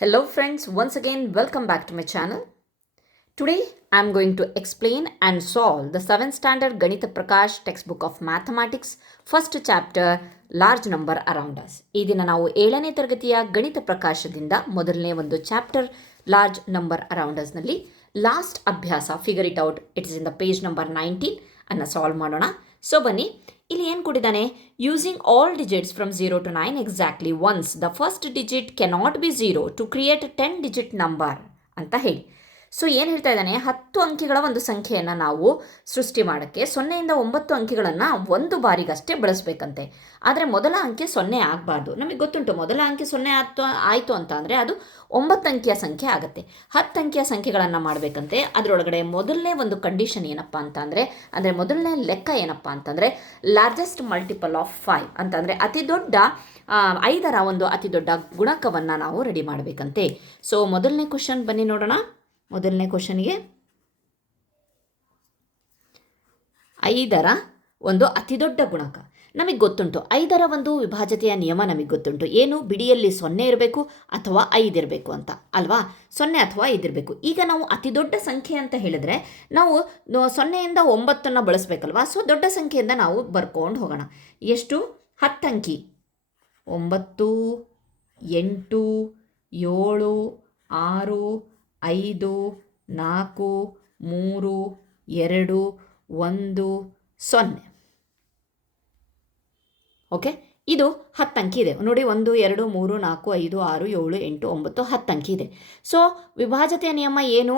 Hello friends, once again welcome back to my channel. Today I am going to explain and solve the 7th standard Ganita Prakash textbook of mathematics, first chapter large number around us. ಈ ದಿನ ನಾವು 7ನೇ ತರಗತಿಯ ಗಣಿತ ಪ್ರಕಾಶದಿಂದ ಮೊದಲನೇ ಒಂದು chapter large number around us ನಲ್ಲಿ last ಅಭ್ಯಾಸ figure it out it is in the page number 19 ಅನ್ನು ಸಾಲ್ವ್ ಮಾಡೋಣ. ಸೊ ಬನ್ನಿ, ಇಲ್ಲಿ ಏನು ಕೊಟ್ಟಿದ್ದಾನೆ, using all digits from 0 to 9 exactly once the first digit cannot be 0 to create 10 digit number ಅಂತ ಹೇಳಿ. ಸೊ ಏನು ಹೇಳ್ತಾ ಇದ್ದಾನೆ, 10 ಅಂಕಿಗಳ ಒಂದು ಸಂಖ್ಯೆಯನ್ನು ನಾವು ಸೃಷ್ಟಿ ಮಾಡೋಕ್ಕೆ 0ಯಿಂದ 9 ಅಂಕಿಗಳನ್ನು ಒಂದು ಬಾರಿಗಷ್ಟೇ ಬಳಸಬೇಕಂತೆ. ಆದರೆ ಮೊದಲ ಅಂಕೆ 0 ಆಗಬಾರ್ದು. ನಮಗೆ ಗೊತ್ತುಂಟು, ಮೊದಲ ಅಂಕೆ 0 ಆಯಿತು ಅಂತ ಅಂದರೆ ಅದು 9 ಅಂಕಿಯ ಸಂಖ್ಯೆ ಆಗುತ್ತೆ. 10 ಅಂಕಿಯ ಸಂಖ್ಯೆಗಳನ್ನು ಮಾಡಬೇಕಂತೆ. ಅದರೊಳಗಡೆ ಮೊದಲನೇ ಒಂದು ಕಂಡೀಷನ್ ಏನಪ್ಪ ಅಂತಂದರೆ, ಅಂದರೆ ಮೊದಲನೇ ಲೆಕ್ಕ ಏನಪ್ಪ ಅಂತಂದರೆ ಲಾರ್ಜೆಸ್ಟ್ ಮಲ್ಟಿಪಲ್ ಆಫ್ 5 ಅಂತಂದರೆ ಅತಿ ದೊಡ್ಡ 5ರ ಒಂದು ಅತಿ ದೊಡ್ಡ ಗುಣಕವನ್ನು ನಾವು ರೆಡಿ ಮಾಡಬೇಕಂತೆ. ಸೊ ಮೊದಲನೇ ಕ್ವಶನ್ ಬನ್ನಿ ನೋಡೋಣ. ಮೊದಲನೇ ಕ್ವಶನ್ಗೆ 5ರ ಒಂದು ಅತಿ ದೊಡ್ಡ ಗುಣಕ ನಮಗೆ ಗೊತ್ತುಂಟು. 5ರ ಒಂದು ವಿಭಾಜ್ಯತೆಯ ನಿಯಮ ನಮಗೆ ಗೊತ್ತುಂಟು. ಏನು, ಬಿಡಿಯಲ್ಲಿ 0 ಇರಬೇಕು ಅಥವಾ 5 ಇರಬೇಕು ಅಂತ ಅಲ್ವಾ. 0 ಅಥವಾ 5 ಇರಬೇಕು. ಈಗ ನಾವು ಅತಿ ದೊಡ್ಡ ಸಂಖ್ಯೆ ಅಂತ ಹೇಳಿದರೆ ನಾವು 0ಯಿಂದ 9 ಬಳಸಬೇಕಲ್ವಾ. ಸೊ ದೊಡ್ಡ ಸಂಖ್ಯೆಯಿಂದ ನಾವು ಬರ್ಕೊಂಡು ಹೋಗೋಣ. ಎಷ್ಟು, 10 ಅಂಕಿ, 9, 8, 7, 6, 5, 4, 3, 2, 1, 0. ಓಕೆ, ಇದು 10 ಅಂಕಿ ಇದೆ ನೋಡಿ. 1, 2, 3, 4, 5, 6, 7, 8, 9, 10 ಅಂಕಿ ಇದೆ. ಸೊ ವಿಭಾಜ್ಯತೆಯ ನಿಯಮ ಏನು,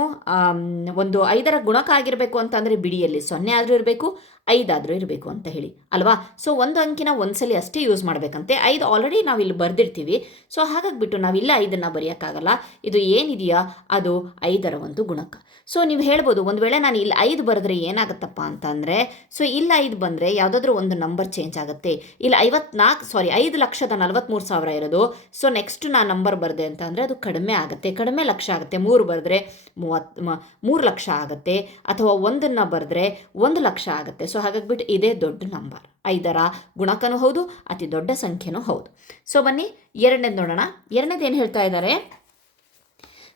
ಒಂದು 5ರ ಗುಣಕ ಆಗಿರಬೇಕು ಅಂತಂದರೆ ಬಿಡಿಯಲ್ಲಿ 0 ಆದರೂ ಇರಬೇಕು, 5 ಆದರೂ ಇರಬೇಕು ಅಂತ ಹೇಳಿ ಅಲ್ವಾ. ಸೊ ಒಂದು ಅಂಕಿನ ಒಂದ್ಸಲಿ ಅಷ್ಟೇ ಯೂಸ್ ಮಾಡಬೇಕಂತೆ. 5 ಆಲ್ರೆಡಿ ನಾವು ಇಲ್ಲಿ ಬರೆದಿರ್ತೀವಿ. ಸೊ ಹಾಗಾಗಿಬಿಟ್ಟು ನಾವಿಲ್ಲ 5ನ್ನು ಬರೆಯೋಕ್ಕಾಗಲ್ಲ. ಇದು ಏನಿದೆಯಾ ಅದು 5ರ ಒಂದು ಗುಣಕ. ಸೊ ನೀವು ಹೇಳ್ಬೋದು, ಒಂದು ವೇಳೆ ನಾನು ಇಲ್ಲಿ 5 ಬರೆದ್ರೆ ಏನಾಗುತ್ತಪ್ಪ ಅಂತಂದರೆ, ಸೊ ಇಲ್ಲಿ 5 ಬಂದರೆ ಯಾವುದಾದ್ರೂ ಒಂದು ನಂಬರ್ ಚೇಂಜ್ ಆಗುತ್ತೆ. ಇಲ್ಲಿ 5,43,000 ಇರೋದು. ಸೊ ನೆಕ್ಸ್ಟ್ ನಾನು ನಂಬರ್ ಬರೆದೆ ಅಂತ ಅಂದರೆ ಅದು ಕಡಿಮೆ ಆಗುತ್ತೆ, ಕಡಿಮೆ ಲಕ್ಷ ಆಗುತ್ತೆ. 3 ಬರೆದ್ರೆ 3 ಲಕ್ಷ ಆಗುತ್ತೆ, ಅಥವಾ 1ನ್ನು ಬರೆದ್ರೆ 1 ಲಕ್ಷ ಆಗುತ್ತೆ. ಸೊ ಹಾಗಾಗಿಬಿಟ್ಟು ಇದೇ ದೊಡ್ಡ ನಂಬರ್, 5ರ ಗುಣಕನೂ ಹೌದು, ಅತಿ ದೊಡ್ಡ ಸಂಖ್ಯೆನೂ ಹೌದು. ಸೊ ಬನ್ನಿ ಎರಡನೇದು ನೋಡೋಣ. ಎರಡನೇದು ಏನು ಹೇಳ್ತಾ ಇದ್ದಾರೆ,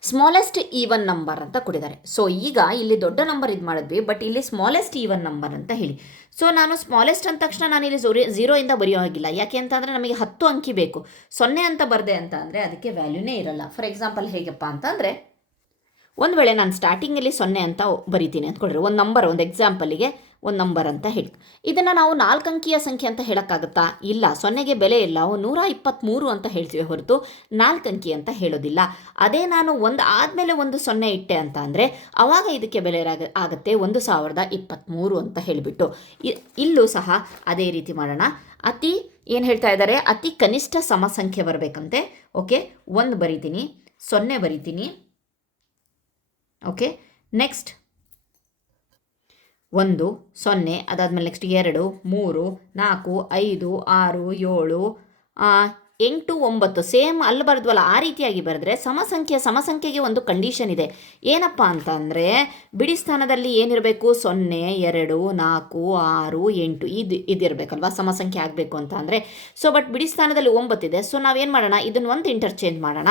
ಸ್ಮಾಲೆಸ್ಟ್ ಈವನ್ ನಂಬರ್ ಅಂತ ಕೊಟ್ಟಿದ್ದಾರೆ. ಸೊ ಈಗ ಇಲ್ಲಿ ದೊಡ್ಡ ನಂಬರ್ ಇದು ಮಾಡಿದ್ವಿ, ಬಟ್ ಇಲ್ಲಿ ಸ್ಮಾಲೆಸ್ಟ್ ಈವನ್ ನಂಬರ್ ಅಂತ ಹೇಳಿ. ಸೊ ನಾನು ಸ್ಮಾಲೆಸ್ಟ್ ಅಂದ ತಕ್ಷಣ ನಾನು ಇಲ್ಲಿ 0ಇಂದ ಬರೆಯೋ ಹಾಗಿಲ್ಲ. ಯಾಕೆ ಅಂತಂದರೆ ನಮಗೆ 10 ಅಂಕಿ ಬೇಕು. 0 ಅಂತ ಬರದೆ ಅಂತ ಅಂದರೆ ಅದಕ್ಕೆ ವ್ಯಾಲ್ಯೂನೇ ಇರಲ್ಲ. ಫಾರ್ ಎಕ್ಸಾಂಪಲ್ ಹೇಗಪ್ಪ ಅಂತಂದರೆ, ಒಂದು ವೇಳೆ ನಾನು ಸ್ಟಾರ್ಟಿಂಗಲ್ಲಿ 0 ಅಂತ ಬರಿತೀನಿ ಅಂದ್ಕೊಳ್ರಿ, ಒಂದು ನಂಬರ್, ಒಂದು ಎಕ್ಸಾಂಪಲಿಗೆ ಒಂದು ನಂಬರ್ ಅಂತ ಹೇಳಿ. ಇದನ್ನು ನಾವು 4 ಅಂಕಿಯ ಸಂಖ್ಯೆ ಅಂತ ಹೇಳೋಕ್ಕಾಗುತ್ತಾ? ಇಲ್ಲ, 0ಗೆ ಬೆಲೆ ಇಲ್ಲ. 123 ಅಂತ ಹೇಳ್ತೀವಿ ಹೊರತು 4 ಅಂಕಿ ಅಂತ ಹೇಳೋದಿಲ್ಲ. ಅದೇ ನಾನು ಒಂದು ಆದಮೇಲೆ ಒಂದು 0 ಇಟ್ಟೆ ಅಂತ ಅಂದರೆ ಆವಾಗ ಇದಕ್ಕೆ ಬೆಲೆ ಆಗುತ್ತೆ 1023 ಅಂತ ಹೇಳಿಬಿಟ್ಟು. ಇಲ್ಲೂ ಸಹ ಅದೇ ರೀತಿ ಮಾಡೋಣ. ಏನು ಹೇಳ್ತಾ ಇದ್ದಾರೆ, ಅತಿ ಕನಿಷ್ಠ ಸಮ ಸಂಖ್ಯೆ ಬರಬೇಕಂತೆ. ಓಕೆ, 1 ಬರಿತೀನಿ, 0 ಬರಿತೀನಿ. ಓಕೆ, ನೆಕ್ಸ್ಟ್ 1, 0, ಅದಾದಮೇಲೆ ನೆಕ್ಸ್ಟ್ 2, 3, 4, 5, 6, 7, 8, 9 ಸೇಮ್ ಅಲ್ಲಿ ಬರೆದ್ವಲ್ಲ ಆ ರೀತಿಯಾಗಿ ಬರೆದ್ರೆ ಸಮಸಂಖ್ಯೆಗೆ ಒಂದು ಕಂಡೀಷನ್ ಇದೆ. ಏನಪ್ಪ ಅಂತ ಅಂದರೆ ಬಿಡಿ ಸ್ಥಾನದಲ್ಲಿ ಏನಿರಬೇಕು, 0, 2, 4, 6, 8 ಇದಿರಬೇಕಲ್ವಾ ಸಮಸಂಖ್ಯೆ ಆಗಬೇಕು ಅಂತ ಅಂದರೆ. ಸೊ ಬಟ್ ಬಿಡಿ ಸ್ಥಾನದಲ್ಲಿ 9 ಇದೆ. ಸೊ ನಾವೇನು ಮಾಡೋಣ, ಇದನ್ನು ಒಂದು ಇಂಟರ್ಚೇಂಜ್ ಮಾಡೋಣ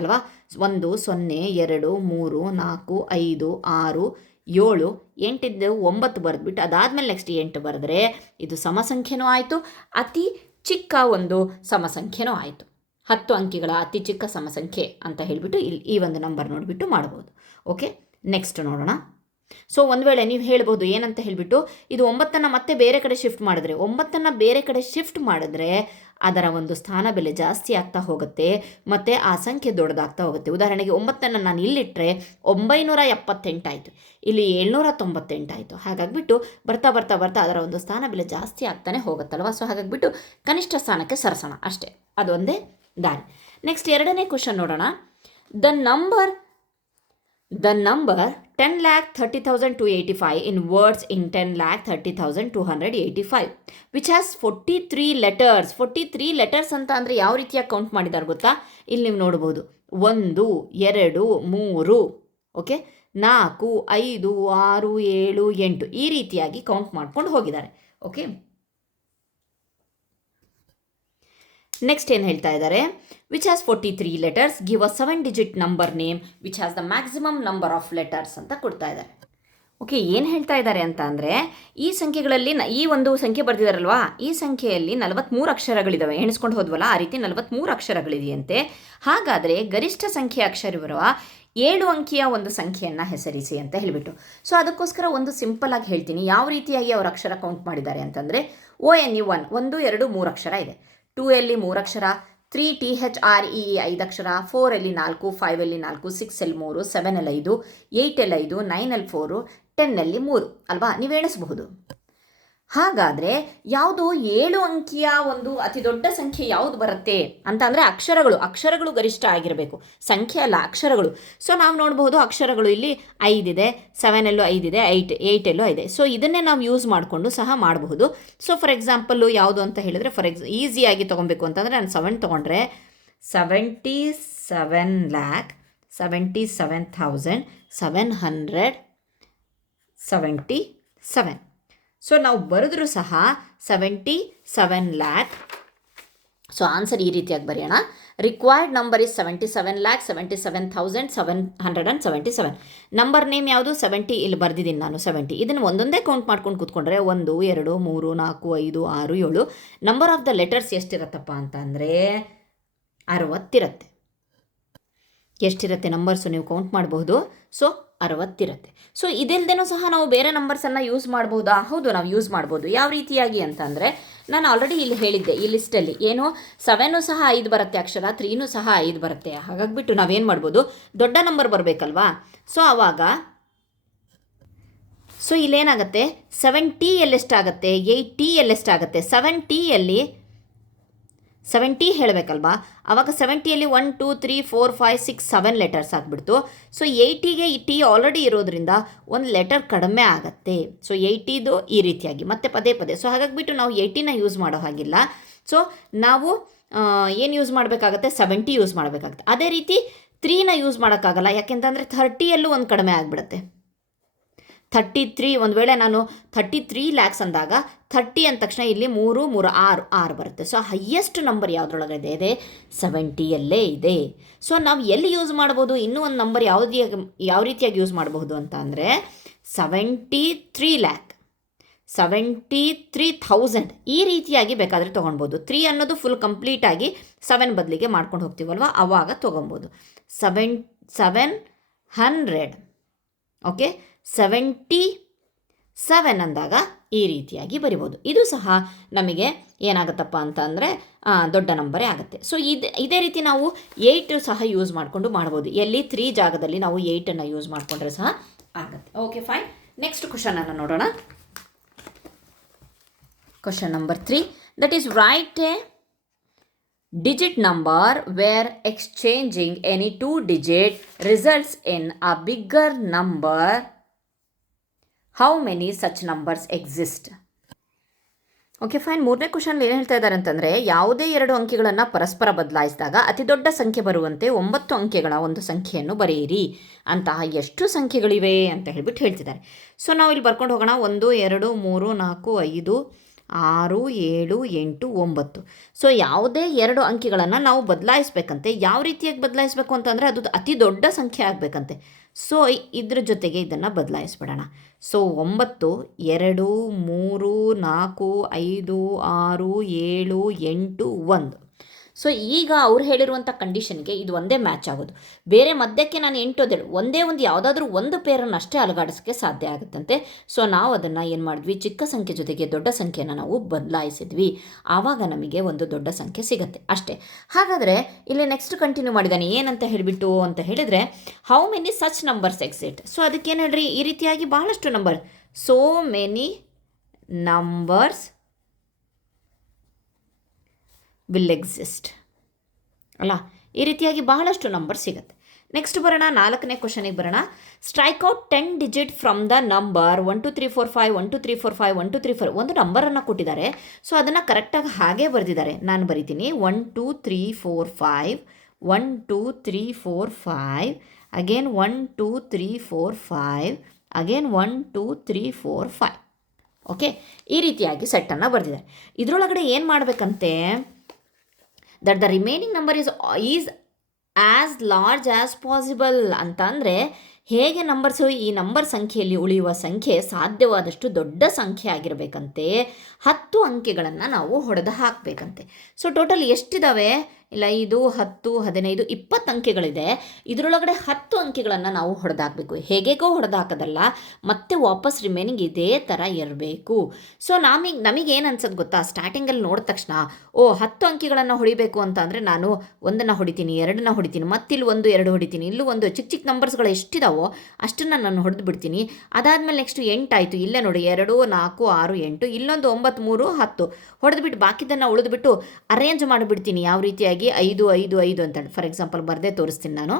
ಅಲ್ವಾ. 1, 0, 2, 3, 4, 5, 6, 7, 8 9 ಬರೆದ್ಬಿಟ್ಟು ಅದಾದಮೇಲೆ ನೆಕ್ಸ್ಟ್ 8 ಬರೆದ್ರೆ ಇದು ಸಮಸಂಖ್ಯೆನೂ ಆಯಿತು, ಅತಿ ಚಿಕ್ಕ ಒಂದು ಸಮಸಂಖ್ಯೆನೂ ಆಯಿತು. 10 ಅಂಕಿಗಳ ಅತಿ ಚಿಕ್ಕ ಸಮಸಂಖ್ಯೆ ಅಂತ ಹೇಳಿಬಿಟ್ಟು ಇಲ್ಲಿ ಈ ಒಂದು ನಂಬರ್ ನೋಡಿಬಿಟ್ಟು ಮಾಡ್ಬೋದು. ಓಕೆ, ನೆಕ್ಸ್ಟ್ ನೋಡೋಣ. ಸೊ ಒಂದು ವೇಳೆ ನೀವು ಹೇಳ್ಬೋದು ಏನಂತ ಹೇಳಿಬಿಟ್ಟು, ಇದು 9ನ್ನು ಮತ್ತೆ ಬೇರೆ ಕಡೆ ಶಿಫ್ಟ್ ಮಾಡಿದ್ರೆ, 9ನ್ನು ಬೇರೆ ಕಡೆ ಶಿಫ್ಟ್ ಮಾಡಿದ್ರೆ ಅದರ ಒಂದು ಸ್ಥಾನ ಬೆಲೆ ಜಾಸ್ತಿ ಆಗ್ತಾ ಹೋಗುತ್ತೆ ಮತ್ತು ಆ ಸಂಖ್ಯೆ ದೊಡ್ಡದಾಗ್ತಾ ಹೋಗುತ್ತೆ. ಉದಾಹರಣೆಗೆ 9ನ್ನು ನಾನು ಇಲ್ಲಿಟ್ಟರೆ 978 ಆಯಿತು, ಇಲ್ಲಿ 798 ಆಯಿತು. ಹಾಗಾಗಿಬಿಟ್ಟು ಬರ್ತಾ ಬರ್ತಾ ಬರ್ತಾ ಅದರ ಒಂದು ಸ್ಥಾನ ಬೆಲೆ ಜಾಸ್ತಿ ಆಗ್ತಾನೆ ಹೋಗುತ್ತಲ್ವ. ಸೊ ಹಾಗಾಗಿಬಿಟ್ಟು ಕನಿಷ್ಠ ಸ್ಥಾನಕ್ಕೆ ಸರಿಸೋಣ ಅಷ್ಟೇ, ಅದೊಂದೇ ದಾರಿ. ನೆಕ್ಸ್ಟ್ ಎರಡನೇ ಕ್ವಶನ್ ನೋಡೋಣ. The number 10,30,285 in words in 10,30,285 which has 43 letters. 43 letters ಅಂತ ಅಂದರೆ ಯಾವ ರೀತಿಯಾಗಿ ಕೌಂಟ್ ಮಾಡಿದ್ದಾರೆ ಗೊತ್ತಾ? ಇಲ್ಲಿ ನೀವು ನೋಡ್ಬೋದು 1, 2, 3, ಓಕೆ, 4, 5, 6, 7, 8 ಈ ರೀತಿಯಾಗಿ ಕೌಂಟ್ ಮಾಡ್ಕೊಂಡು ಹೋಗಿದ್ದಾರೆ. ಓಕೆ, ನೆಕ್ಸ್ಟ್ ಏನು ಹೇಳ್ತಾ ಇದ್ದಾರೆ, which has 43 letters, give a 7 digit number name which has the maximum number of letters ಅಂತ ಕೊಡ್ತಾ ಇದ್ದಾರೆ. ಓಕೆ, ಏನು ಹೇಳ್ತಾ ಇದ್ದಾರೆ ಅಂತ ಅಂದರೆ, ಈ ಸಂಖ್ಯೆಗಳಲ್ಲಿ ಈ ಒಂದು ಸಂಖ್ಯೆ ಬರ್ತಿದಾರಲ್ವಾ, ಈ ಸಂಖ್ಯೆಯಲ್ಲಿ 43 ಅಕ್ಷರಗಳಿದ್ದಾವೆ. ಎಣಿಸ್ಕೊಂಡು ಹೋದ್ವಲ್ಲ, ಆ ರೀತಿ 43 ಅಕ್ಷರಗಳಿದೆಯಂತೆ. ಹಾಗಾದರೆ ಗರಿಷ್ಠ ಸಂಖ್ಯೆ ಅಕ್ಷರವಿರುವ 7 ಅಂಕಿಯ ಒಂದು ಸಂಖ್ಯೆಯನ್ನು ಹೆಸರಿಸಿ ಅಂತ ಹೇಳಿಬಿಟ್ಟು. ಸೊ ಅದಕ್ಕೋಸ್ಕರ ಒಂದು ಸಿಂಪಲ್ ಆಗಿ ಹೇಳ್ತೀನಿ, ಯಾವ ರೀತಿಯಾಗಿ ಅವರು ಅಕ್ಷರ ಕೌಂಟ್ ಮಾಡಿದ್ದಾರೆ ಅಂತಂದರೆ, ONE 1 2 3 ಅಕ್ಷರ ಇದೆ, 2 3 ಅಕ್ಷರ, 3 THREE 5 ಅಕ್ಷರ, 4 4, 5 4, 6 3, 7 5, 8 5, 9 4, 10 3 ಅಲ್ವಾ, ನೀವು ಎಣಿಸಬಹುದು. ಹಾಗಾದರೆ ಯಾವುದು 7 ಅಂಕಿಯ ಒಂದು ಅತಿ ದೊಡ್ಡ ಸಂಖ್ಯೆ ಯಾವುದು ಬರುತ್ತೆ ಅಂತ ಅಂದರೆ ಅಕ್ಷರಗಳು ಗರಿಷ್ಠ ಆಗಿರಬೇಕು, ಸಂಖ್ಯೆ ಅಲ್ಲ, ಅಕ್ಷರಗಳು. ಸೊ ನಾವು ನೋಡಬಹುದು ಅಕ್ಷರಗಳು ಇಲ್ಲಿ 5 ಇದೆ, 7 5 ಇದೆ, 8 5. ಸೊ ಇದನ್ನೇ ನಾವು ಯೂಸ್ ಮಾಡಿಕೊಂಡು ಸಹ ಮಾಡಬಹುದು. ಸೊ ಫಾರ್ ಎಕ್ಸಾಂಪಲ್ಲು ಯಾವುದು ಅಂತ ಹೇಳಿದರೆ, ಈಸಿಯಾಗಿ ತೊಗೊಬೇಕು ಅಂತಂದರೆ ನಾನು 7 ತೊಗೊಂಡ್ರೆ 77,777,777. ಸೊ ನಾವು ಬರೆದ್ರೂ ಸಹ 77 lakh. ಸೊ ಆನ್ಸರ್ ಈ ರೀತಿಯಾಗಿ ಬರೆಯೋಣ. Required number is 77,77,777. Number name ಯಾವುದು 70, ಇಲ್ಲಿ ಬರೆದಿದ್ದೀನಿ ನಾನು 70. ಇದನ್ನು ಒಂದೊಂದೇ ಕೌಂಟ್ ಮಾಡ್ಕೊಂಡು ಕೂತ್ಕೊಂಡ್ರೆ 1 2 3 4 5 6 7. ನಂಬರ್ ಆಫ್ ದ ಲೆಟರ್ಸ್ ಎಷ್ಟಿರತ್ತಪ್ಪ ಅಂತ ಅಂದರೆ 60 ಇರುತ್ತೆ. ಎಷ್ಟಿರುತ್ತೆ ನಂಬರ್ಸು ನೀವು ಕೌಂಟ್ ಮಾಡಬಹುದು. ಸೊ 60 ಇರುತ್ತೆ. ಸೊ ಇದಿಲ್ಲದೇನೂ ಸಹ ನಾವು ಬೇರೆ ನಂಬರ್ಸನ್ನು ಯೂಸ್ ಮಾಡ್ಬೋದಾ? ಹೌದು, ನಾವು ಯೂಸ್ ಮಾಡ್ಬೋದು. ಯಾವ ರೀತಿಯಾಗಿ ಅಂತಂದರೆ, ನಾನು ಆಲ್ರೆಡಿ ಇಲ್ಲಿ ಹೇಳಿದ್ದೆ, ಈ ಲಿಸ್ಟಲ್ಲಿ ಏನು 7 ಸಹ 5 ಬರುತ್ತೆ ಅಕ್ಷರ, 3 ಸಹ 5 ಬರುತ್ತೆ. ಹಾಗಾಗಿಬಿಟ್ಟು ನಾವೇನು ಮಾಡ್ಬೋದು, ದೊಡ್ಡ ನಂಬರ್ ಬರಬೇಕಲ್ವಾ. ಸೊ ಆವಾಗ ಇಲ್ಲೇನಾಗುತ್ತೆ, 70 ಎಷ್ಟಾಗುತ್ತೆ, 80 ಎಷ್ಟಾಗುತ್ತೆ, 70 ಹೇಳಬೇಕಲ್ವಾ. ಆವಾಗ 70 1 2 3 4 5 6 7 ಲೆಟರ್ಸ್ ಆಗಿಬಿಡ್ತು. ಸೊ 80ಗೆ ಈ ಟಿ ಆಲ್ರೆಡಿ ಇರೋದ್ರಿಂದ ಒಂದು ಲೆಟರ್ ಕಡಿಮೆ ಆಗುತ್ತೆ. ಸೊ 80ದು ಈ ರೀತಿಯಾಗಿ ಮತ್ತೆ ಪದೇ. ಸೊ ಹಾಗಾಗಿಬಿಟ್ಟು ನಾವು 80ನ ಯೂಸ್ ಮಾಡೋ ಹಾಗಿಲ್ಲ. ಸೊ ನಾವು ಏನು ಯೂಸ್ ಮಾಡಬೇಕಾಗತ್ತೆ, 70 ಯೂಸ್ ಮಾಡಬೇಕಾಗುತ್ತೆ. ಅದೇ ರೀತಿ 3ನ ಯೂಸ್ ಮಾಡೋಕ್ಕಾಗಲ್ಲ, ಯಾಕೆಂತಂದರೆ 30ಯಲ್ಲೂ ಒಂದು ಕಡಿಮೆ ಆಗಿಬಿಡುತ್ತೆ. 33, ಒಂದು ವೇಳೆ ನಾನು 33 lakhs ಅಂದಾಗ 30 ಅಂದ ತಕ್ಷಣ ಇಲ್ಲಿ 3 3 6 ಬರುತ್ತೆ. ಸೊ ಹೈಯೆಸ್ಟ್ ನಂಬರ್ ಯಾವುದ್ರೊಳಗಿದೆ ಇದೆ, 70ಯಲ್ಲೇ ಇದೆ. ಸೊ ನಾವು ಎಲ್ಲಿ ಯೂಸ್ ಮಾಡ್ಬೋದು, ಇನ್ನೂ ಒಂದು ನಂಬರ್ ಯಾವ ರೀತಿಯಾಗಿ ಯೂಸ್ ಮಾಡಬಹುದು ಅಂತ ಅಂದರೆ 73 lakh, 73,000 ಈ ರೀತಿಯಾಗಿ ಬೇಕಾದರೆ ತೊಗೊಳ್ಬೋದು. 3 ಅನ್ನೋದು ಫುಲ್ ಕಂಪ್ಲೀಟಾಗಿ 7 ಬದಲಿಗೆ ಮಾಡ್ಕೊಂಡು ಹೋಗ್ತೀವಲ್ವ, ಆವಾಗ ತೊಗೊಬೋದು. 700. ಓಕೆ, 77 ಅಂದಾಗ ಈ ರೀತಿಯಾಗಿ ಬರಿಬೋದು. ಇದು ಸಹ ನಮಗೆ ಏನಾಗುತ್ತಪ್ಪ ಅಂತ ಅಂದರೆ ದೊಡ್ಡ ನಂಬರೇ ಆಗುತ್ತೆ. ಸೊ ಇದೇ ರೀತಿ ನಾವು 8 ಸಹ ಯೂಸ್ ಮಾಡಿಕೊಂಡು ಮಾಡ್ಬೋದು. ಎಲ್ಲಿ 3 ಜಾಗದಲ್ಲಿ ನಾವು 8ಅನ್ನು ಯೂಸ್ ಮಾಡಿಕೊಂಡ್ರೆ ಸಹ ಆಗುತ್ತೆ. Okay, fine. ನೆಕ್ಸ್ಟ್ ಕ್ವಶನನ್ನು ನೋಡೋಣ. Question number 3, that is right A digit number where exchanging any 2 digit results in a bigger number. How many such numbers exist? Okay, fine. 3ನೇ ಕ್ವಶನ್ ಏನು ಹೇಳ್ತಾ ಇದ್ದಾರೆ ಅಂತಂದರೆ, ಯಾವುದೇ 2 ಅಂಕಿಗಳನ್ನು ಪರಸ್ಪರ ಬದಲಾಯಿಸಿದಾಗ ಅತಿ ದೊಡ್ಡ ಸಂಖ್ಯೆ ಬರುವಂತೆ 9 ಅಂಕೆಗಳ ಒಂದು ಸಂಖ್ಯೆಯನ್ನು ಬರೆಯಿರಿ. ಅಂತಹ ಎಷ್ಟು ಸಂಖ್ಯೆಗಳಿವೆ ಅಂತ ಹೇಳ್ಬಿಟ್ಟು ಹೇಳ್ತಿದ್ದಾರೆ. ಸೊ ನಾವು ಇಲ್ಲಿ ಬರ್ಕೊಂಡು ಹೋಗೋಣ. 1 2 3 4 5 6 7 8 9. ಸೊ ಯಾವುದೇ 2 ಅಂಕಿಗಳನ್ನು ನಾವು ಬದಲಾಯಿಸಬೇಕಂತೆ. ಯಾವ ರೀತಿಯಾಗಿ ಬದಲಾಯಿಸಬೇಕು ಅಂತಂದರೆ, ಅದು ಅತಿ ದೊಡ್ಡ ಸಂಖ್ಯೆ ಆಗಬೇಕಂತೆ. ಸೊ ಇದ್ರ ಜೊತೆಗೆ ಇದನ್ನು ಬದಲಾಯಿಸ್ಬಿಡೋಣ. ಸೊ 9 2 3 4 5 6 7 8 1. ಸೊ ಈಗ ಅವ್ರು ಹೇಳಿರುವಂಥ ಕಂಡೀಷನ್ಗೆ ಇದು ಒಂದೇ ಮ್ಯಾಚ್ ಆಗೋದು. ಬೇರೆ ಮಧ್ಯಕ್ಕೆ ನಾನು 8 ಒಂದೇ ಒಂದು ಯಾವುದಾದ್ರೂ ಒಂದು ಪೇರನ್ನು ಅಷ್ಟೇ ಅಲುಗಾಡಿಸೋಕ್ಕೆ ಸಾಧ್ಯ ಆಗುತ್ತಂತೆ. ಸೊ ನಾವು ಅದನ್ನು ಏನು ಮಾಡಿದ್ವಿ, ಚಿಕ್ಕ ಸಂಖ್ಯೆ ಜೊತೆಗೆ ದೊಡ್ಡ ಸಂಖ್ಯೆಯನ್ನು ನಾವು ಬದಲಾಯಿಸಿದ್ವಿ. ಆವಾಗ ನಮಗೆ ಒಂದು ದೊಡ್ಡ ಸಂಖ್ಯೆ ಸಿಗುತ್ತೆ ಅಷ್ಟೇ. ಹಾಗಾದರೆ ಇಲ್ಲಿ ನೆಕ್ಸ್ಟ್ ಕಂಟಿನ್ಯೂ ಮಾಡಿದ್ದಾನೆ, ಏನಂತ ಹೇಳಿಬಿಟ್ಟು ಅಂತ ಹೇಳಿದರೆ, how many such numbers exist. So ಅದಕ್ಕೇನು ಹೇಳ್ರಿ, ಈ ರೀತಿಯಾಗಿ ಬಹಳಷ್ಟು number, so many numbers will exist ಅಲ್ಲ, ಈ ರೀತಿಯಾಗಿ ಬಹಳಷ್ಟು ನಂಬರ್ ಸಿಗುತ್ತೆ. ನೆಕ್ಸ್ಟ್ ಬರೋಣ, 4ನೇ ಕ್ವಶನಿಗೆ ಬರೋಣ. Strike out 10 digit from the number 1 2 3 4 5 1 2 3 4 5 1 2 3 4. ಒಂದು ನಂಬರನ್ನು ಕೊಟ್ಟಿದ್ದಾರೆ. ಸೊ ಅದನ್ನು ಕರೆಕ್ಟಾಗಿ ಹಾಗೇ ಬರೆದಿದ್ದಾರೆ. ನಾನು ಬರಿತೀನಿ 1 2 3 4 5 1 2 3 4 5 ಅಗೇನ್ 1 2 3 4 5 ಅಗೇನ್ 1 2 3 4 5. ಓಕೆ, ಈ ರೀತಿಯಾಗಿ ಸೆಟ್ಟನ್ನು ಬರೆದಿದ್ದಾರೆ. ಇದರೊಳಗಡೆ ಏನು ಮಾಡಬೇಕಂತೆ, that the remaining number is as large as possible ಅಂತ ಅಂದರೆ ಹೇಗೆ ನಂಬರ್ಸು ಈ ನಂಬರ್ ಸಂಖ್ಯೆಯಲ್ಲಿ ಉಳಿಯುವ ಸಂಖ್ಯೆ ಸಾಧ್ಯವಾದಷ್ಟು ದೊಡ್ಡ ಸಂಖ್ಯೆ ಆಗಿರಬೇಕಂತೆ 10 ಅಂಕೆಗಳನ್ನು ನಾವು ಹೊಡೆದು ಹಾಕಬೇಕಂತೆ. So total ಎಷ್ಟಿದ್ದಾವೆ? ಇಲ್ಲ 5, 10, 15, 20 ಅಂಕೆಗಳಿದೆ. ಇದರೊಳಗಡೆ 10 ಅಂಕೆಗಳನ್ನು ನಾವು ಹೊಡೆದಾಕಬೇಕು. ಹೇಗೇಗೋ ಹೊಡೆದಾಕೋದಲ್ಲ, ಮತ್ತೆ ವಾಪಸ್ ರಿಮೈನಿಂಗ್ ಇದೇ ಥರ ಇರಬೇಕು. ಸೊ ನಮಗೇನು ಅನ್ಸೋದು ಗೊತ್ತಾ, ಸ್ಟಾರ್ಟಿಂಗಲ್ಲಿ ನೋಡಿದ ತಕ್ಷಣ 10 ಅಂಕೆಗಳನ್ನು ಹೊಡಿಬೇಕು ಅಂತ ಅಂದರೆ ನಾನು 1ನ್ನು ಹೊಡಿತೀನಿ, 2ನ್ನ ಹೊಡಿತೀನಿ, ಮತ್ತಿಲ್ಲಿ 1, 2 ಹೊಡಿತೀನಿ, ಇಲ್ಲೂ ಒಂದು ಚಿಕ್ಕ ಚಿಕ್ಕ ನಂಬರ್ಸ್ಗಳು ಎಷ್ಟಿದಾವೋ ಅಷ್ಟನ್ನು ನಾನು ಹೊಡೆದು ಬಿಡ್ತೀನಿ. ಅದಾದಮೇಲೆ ನೆಕ್ಸ್ಟ್ 8 ಆಯಿತು. ಇಲ್ಲೇ ನೋಡಿ 2, 4, 6, 8, ಇಲ್ಲೊಂದು 9, 3, 10 ಹೊಡೆದ್ಬಿಟ್ಟು ಬಾಕಿದನ್ನು ಉಳಿದ್ಬಿಟ್ಟು ಅರೇಂಜ್ ಮಾಡಿಬಿಡ್ತೀನಿ ಯಾವ ರೀತಿಯಾಗಿ 5, 5, 5 ಅಂತ. ಫಾರ್ ಎಕ್ಸಾಂಪಲ್ ಬರದೇ ತೋರಿಸ್ತೀನಿ ನಾನು.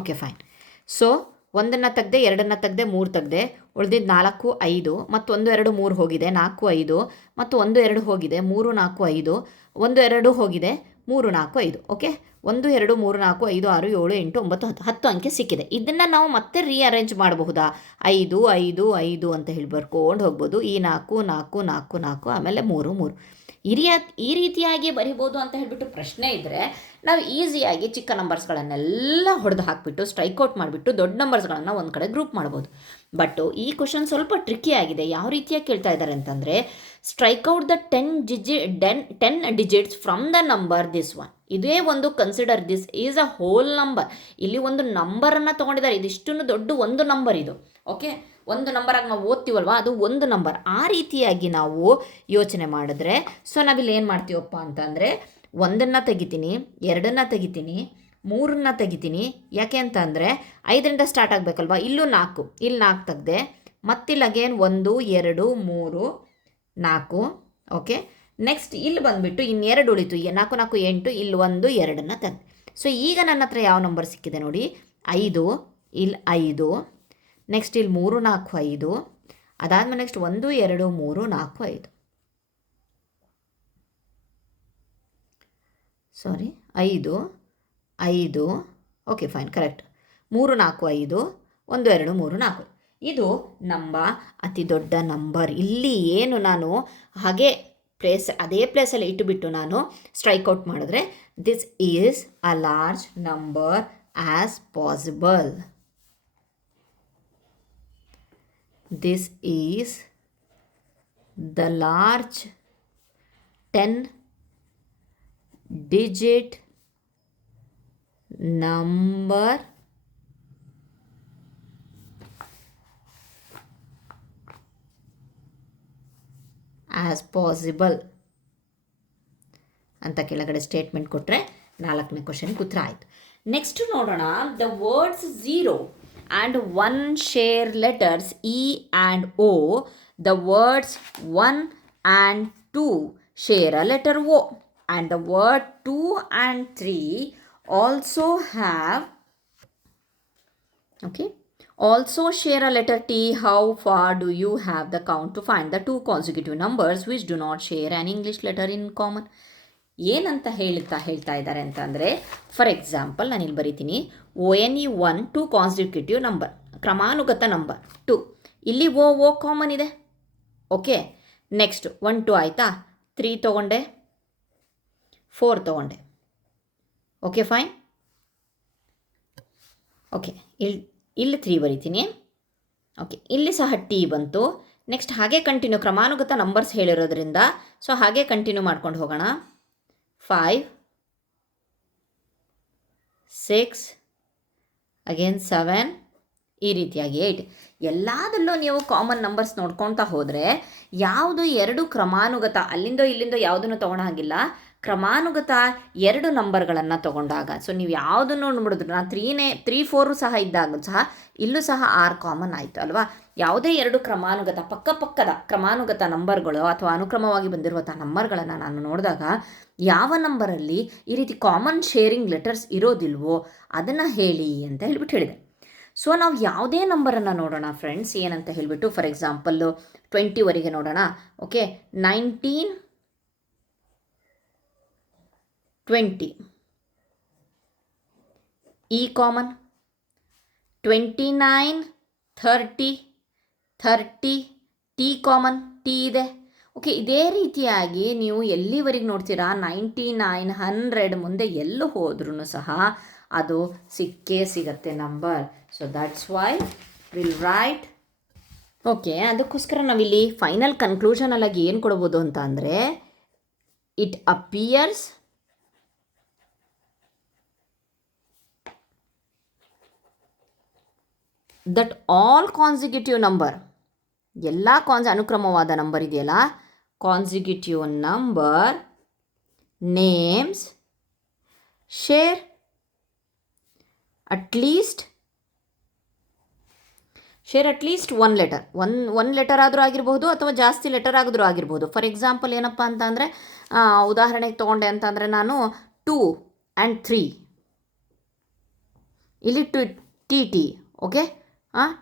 Okay fine. ಸೊ 1ನ್ನು ತೆಗ್ದೆ, 2ನ್ನು ತೆಗ್ದೆ, 3 ತೆಗ್ದೆ, ಉಳಿದಿದ್ದು 4, 5 ಮತ್ತು 1, 2, 3 ಹೋಗಿದೆ, 4, 5 ಮತ್ತು 1, 2 ಹೋಗಿದೆ, 3, 4, 5, 1, 2 ಹೋಗಿದೆ, 3, 4, 5. ಓಕೆ, 1, 2, 3, 4, 5, 6, 7, 8, 9, 10 10 ಅಂಕೆ ಸಿಕ್ಕಿದೆ. ಇದನ್ನು ನಾವು ಮತ್ತೆ ರೀಅರೇಂಜ್ ಮಾಡಬಹುದಾ? 5, 5, 5 ಅಂತ ಹೇಳಿ ಬರ್ಕೊಂಡು ಹೋಗ್ಬೋದು. ಈ 4, 4, 4, 4 ಆಮೇಲೆ 3, 3 ಈ ರೀತಿಯಾಗಿ ಬರಿಬೋದು ಅಂತ ಹೇಳಿಬಿಟ್ಟು ಪ್ರಶ್ನೆ ಇದ್ದರೆ ನಾವು ಈಸಿಯಾಗಿ ಚಿಕ್ಕ ನಂಬರ್ಸ್ಗಳನ್ನೆಲ್ಲ ಹೊಡೆದು ಹಾಕಿಬಿಟ್ಟು ಸ್ಟ್ರೈಕ್ಔಟ್ ಮಾಡಿಬಿಟ್ಟು ದೊಡ್ಡ ನಂಬರ್ಸ್ಗಳನ್ನು ಒಂದು ಕಡೆ ಗ್ರೂಪ್ ಮಾಡ್ಬೋದು. ಬಟ್ ಈ ಕ್ವಶನ್ ಸ್ವಲ್ಪ ಟ್ರಿಕ್ಕಿ ಆಗಿದೆ. ಯಾವ ರೀತಿಯಾಗಿ ಕೇಳ್ತಾ ಇದ್ದಾರೆ ಅಂತಂದರೆ, strike out the 10 digits from the number this one. ಇದೇ ಒಂದು consider this is a whole number. ಇಲ್ಲಿ ಒಂದು ನಂಬರನ್ನು ತೊಗೊಂಡಿದ್ದಾರೆ. ಇದಿಷ್ಟನ್ನು ದೊಡ್ಡ ಒಂದು ನಂಬರ್ ಇದು. ಓಕೆ, ಒಂದು ನಂಬರಾಗಿ ನಾವು ಓದ್ತೀವಲ್ವ, ಅದು ಒಂದು ನಂಬರ್. ಆ ರೀತಿಯಾಗಿ ನಾವು ಯೋಚನೆ ಮಾಡಿದ್ರೆ, ಸೊ ನಾವಿಲ್ಲಿ ಏನು ಮಾಡ್ತೀವಪ್ಪ ಅಂತಂದರೆ, 1ನ್ನು ತೆಗಿತೀನಿ, 2ನ್ನು ತೆಗಿತೀನಿ, 3ನ್ನು ತೆಗಿತೀನಿ. ಯಾಕೆ ಅಂತ ಅಂದರೆ 5ರಿಂದ ಸ್ಟಾರ್ಟ್ ಆಗಬೇಕಲ್ವ. ಇಲ್ಲೂ 4, ಇಲ್ಲಿ 4 ತೆಗ್ದೆ, ಮತ್ತಿಲ್ಲಿ ಅಗೇನ್ 1, 2, 3, 4. ಓಕೆ, ನೆಕ್ಸ್ಟ್ ಇಲ್ಲಿ ಬಂದುಬಿಟ್ಟು ಇನ್ನು 2 ಉಳಿತು, 4, 4, 8, ಇಲ್ಲಿ 1, 2ನ್ನು ತೆಗ್ದೆ. ಸೊ ಈಗ ನನ್ನ ಹತ್ರ ಯಾವ ನಂಬರ್ ಸಿಕ್ಕಿದೆ ನೋಡಿ, 5, ಇಲ್ಲಿ 5, ನೆಕ್ಸ್ಟ್ ಇಲ್ಲಿ 3, 4, 5, ಅದಾದಮೇಲೆ ನೆಕ್ಸ್ಟ್ 1, 2, 3, 4, 5. ಸಾರಿ, 5, 5. Okay fine, correct. 3, 4, 5, 1, 2, 3, 4. ಇದು ನಮ್ಮ ಅತಿ ದೊಡ್ಡ ನಂಬರ್. ಇಲ್ಲಿ ಏನು ನಾನು ಹಾಗೆ ಅದೇ ಪ್ಲೇಸಲ್ಲಿ ಇಟ್ಟುಬಿಟ್ಟು ನಾನು ಸ್ಟ್ರೈಕ್ಔಟ್ ಮಾಡಿದ್ರೆ, this is a large number as possible. This is the large 10-digit number as possible ಅಂತ ಕೆಳಗಡೆ ಸ್ಟೇಟ್ಮೆಂಟ್ ಕೊಟ್ಟರೆ 4ನೇ ಕ್ವಶನ್ಗೆ ಉತ್ತರ ಆಯಿತು. ನೆಕ್ಸ್ಟ್ ನೋಡೋಣ, the words 0 and 1 share letters E and O. The words 1 and 2 share a letter O, and the word 2 and 3 also share a letter T. How far do you have the count to find the 2 consecutive numbers which do not share an English letter in common? ಏನಂತ ಹೇಳ್ತಾ ಇದ್ದಾರೆ ಅಂತಂದರೆ, for example ನಾನಿಲ್ಲಿ ಬರಿತೀನಿ, ONE 1 2 consecutive number, ಕ್ರಮಾನುಗತ number 2. ಇಲ್ಲಿ ಓ common ಇದೆ. Okay, next 1 2 ಆಯಿತಾ, 3 ತೊಗೊಂಡೆ, 4 ತೊಗೊಂಡೆ. Okay fine. ಓಕೆ, ಇಲ್ಲಿ 3 ಬರಿತೀನಿ. ಓಕೆ, ಇಲ್ಲಿ ಸಹ ಟಿ ಬಂತು. ನೆಕ್ಸ್ಟ್ ಹಾಗೆ ಕಂಟಿನ್ಯೂ, ಕ್ರಮಾನುಗತ ನಂಬರ್ಸ್ ಹೇಳಿರೋದ್ರಿಂದ ಸೊ ಹಾಗೆ ಕಂಟಿನ್ಯೂ ಮಾಡ್ಕೊಂಡು ಹೋಗೋಣ. 5, 6, ಅಗೇನ್ 7, ಈ ರೀತಿಯಾಗಿ 8. ಎಲ್ಲದರಲ್ಲೂ ನೀವು ಕಾಮನ್ ನಂಬರ್ಸ್ ನೋಡ್ಕೊಳ್ತಾ ಹೋದರೆ ಯಾವುದು 2 ಕ್ರಮಾನುಗತ, ಅಲ್ಲಿಂದೋ ಇಲ್ಲಿಂದೋ ಯಾವುದನ್ನು ತೊಗೊಳೋ ಹಾಗಿಲ್ಲ. ಕ್ರಮಾನುಗತ 2 ನಂಬರ್ಗಳನ್ನು ತೊಗೊಂಡಾಗ, ಸೊ ನೀವು ಯಾವುದನ್ನು ನೋಡಿದ್ರು, ನಾನು 3, 4 ಸಹ ಇದ್ದಾಗ ಸಹ ಇಲ್ಲೂ ಸಹ 6 ಕಾಮನ್ ಆಯಿತು ಅಲ್ವಾ. ಯಾವುದೇ 2 ಕ್ರಮಾನುಗತ ಪಕ್ಕದ ಕ್ರಮಾನುಗತ ನಂಬರ್ಗಳು ಅಥವಾ ಅನುಕ್ರಮವಾಗಿ ಬಂದಿರುವಂಥ ನಂಬರ್ಗಳನ್ನು ನಾನು ನೋಡಿದಾಗ ಯಾವ ನಂಬರಲ್ಲಿ ಈ ರೀತಿ ಕಾಮನ್ ಶೇರಿಂಗ್ ಲೆಟರ್ಸ್ ಇರೋದಿಲ್ವೋ ಅದನ್ನು ಹೇಳಿ ಅಂತ ಹೇಳಿಬಿಟ್ಟು ಹೇಳಿದೆ. ಸೊ ನಾವು ಯಾವುದೇ ನಂಬರನ್ನು ನೋಡೋಣ ಫ್ರೆಂಡ್ಸ್, ಏನಂತ ಹೇಳಿಬಿಟ್ಟು ಫಾರ್ ಎಕ್ಸಾಂಪಲ್ಲು 20ವರೆಗೆ ನೋಡೋಣ. ಓಕೆ, 19, 20 ಈ ಕಾಮನ್, 29, 30 30, ಟಿ ಕಾಮನ್, ಟಿ ಇದೆ. ಓಕೆ, ಇದೇ ರೀತಿಯಾಗಿ ನೀವು ಎಲ್ಲಿವರೆಗೆ ನೋಡ್ತೀರಾ 99, 100 ಮುಂದೆ ಎಲ್ಲೂ ಹೋದ್ರೂ ಸಹ ಅದು ಸಿಕ್ಕೇ ಸಿಗತ್ತೆ number. So that's why will write. Okay, ಅದಕ್ಕೋಸ್ಕರ ನಾವಿಲ್ಲಿ ಫೈನಲ್ ಕನ್ಕ್ಲೂಷನಲ್ಲಾಗಿ ಏನು ಕೊಡ್ಬೋದು ಅಂತ ಅಂದರೆ, it appears that all consecutive number, ಎಲ್ಲ ಅನುಕ್ರಮವಾದ ನಂಬರ್ ಇದೆಯಲ್ಲ, consecutive number names share at least one letter, one letter ಆದರೂ ಆಗಿರ್ಬೋದು ಅಥವಾ ಜಾಸ್ತಿ ಲೆಟರ್ ಆದರೂ ಆಗಿರ್ಬೋದು. ಫಾರ್ ಎಕ್ಸಾಂಪಲ್ ಏನಪ್ಪ ಅಂತ ಅಂದರೆ, ಉದಾಹರಣೆಗೆ ತೊಗೊಂಡೆ ಅಂತಂದರೆ ನಾನು 2 and 3, ಇಲ್ಲಿ ಟಿ ಓಕೆ,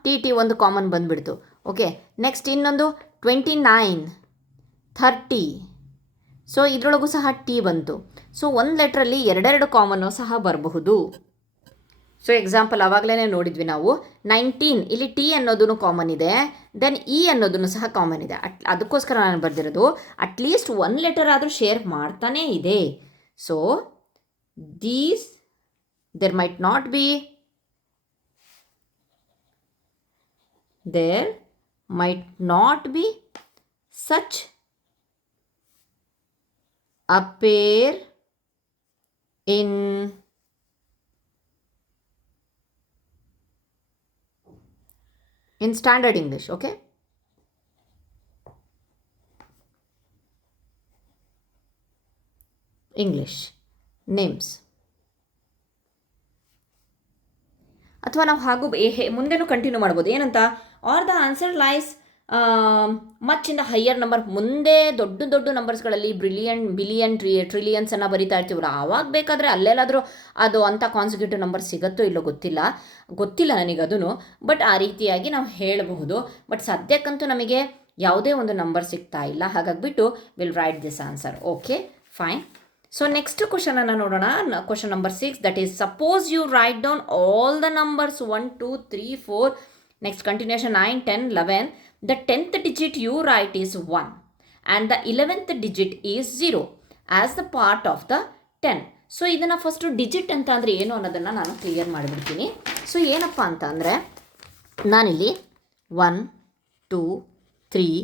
ಟಿ ಒಂದು ಕಾಮನ್ ಬಂದುಬಿಡ್ತು. ಓಕೆ, ನೆಕ್ಸ್ಟ್ ಇನ್ನೊಂದು 29, 30, ಸೊ ಇದರೊಳಗೂ ಸಹ ಟಿ ಬಂತು. ಸೊ ಒಂದು ಲೆಟ್ರಲ್ಲಿ ಎರಡೆರಡು ಕಾಮನ್ನು ಸಹ ಬರಬಹುದು. ಸೊ ಎಕ್ಸಾಂಪಲ್ ಆವಾಗಲೇ ನೋಡಿದ್ವಿ ನಾವು 19, ಇಲ್ಲಿ ಟಿ ಅನ್ನೋದೂ ಕಾಮನ್ ಇದೆ, ದೆನ್ ಇ ಅನ್ನೋದನ್ನು ಸಹ ಕಾಮನ್ ಇದೆ. ಅದಕ್ಕೋಸ್ಕರ ನಾನು ಬರೆದಿರೋದು ಅಟ್ಲೀಸ್ಟ್ ಒನ್ ಲೆಟರ್ ಆದರೂ ಶೇರ್ ಮಾಡ್ತಾನೇ ಇದೆ. So there might not be such a pair in standard English. Okay, English names. ಅಥವಾ ನಾವು ಹಾಗೂ ಮುಂದೆನೂ ಕಂಟಿನ್ಯೂ ಮಾಡ್ಬೋದು. ಏನಂತ, are the answer lies much in the higher number. ಮುಂದೆ ದೊಡ್ಡ ನಂಬರ್ಸ್ಗಳಲ್ಲಿ ಬಿಲಿಯನ್ ಟ್ರಿಲಿಯನ್ಸನ್ನು ಬರಿತಾ ಇರ್ತೀವಲ್ಲ, ಆವಾಗ ಬೇಕಾದರೆ ಅಲ್ಲೆಲ್ಲಾದರೂ ಅದು ಅಂಥ ಕಾನ್ಸಿಕ್ಯೂಟಿವ್ ನಂಬರ್ ಸಿಗುತ್ತೋ ಇಲ್ಲೋ ಗೊತ್ತಿಲ್ಲ ನನಗದೂ. ಬಟ್ ಆ ರೀತಿಯಾಗಿ ನಾವು ಹೇಳಬಹುದು. ಬಟ್ ಸದ್ಯಕ್ಕಂತೂ ನಮಗೆ ಯಾವುದೇ ಒಂದು ನಂಬರ್ ಸಿಗ್ತಾ ಇಲ್ಲ. ಹಾಗಾಗಿಬಿಟ್ಟು will write this answer. Okay, fine. So next ಕ್ವಶನನ್ನು ನೋಡೋಣ. Question number 6, that is suppose you write down all the numbers 1, 2, 3, 4, next continuation 9, 10, 11. The 10th digit you write is 1 and the 11th digit is 0 as the part of the 10. So ಇದನ್ನು first digit ಅಂತ ಅಂದರೆ ಏನು ಅನ್ನೋದನ್ನು ನಾನು clear ಮಾಡಿಬಿಡ್ತೀನಿ. So ಏನಪ್ಪ ಅಂತ ಅಂದರೆ, ನಾನಿಲ್ಲಿ 1, 2, 3,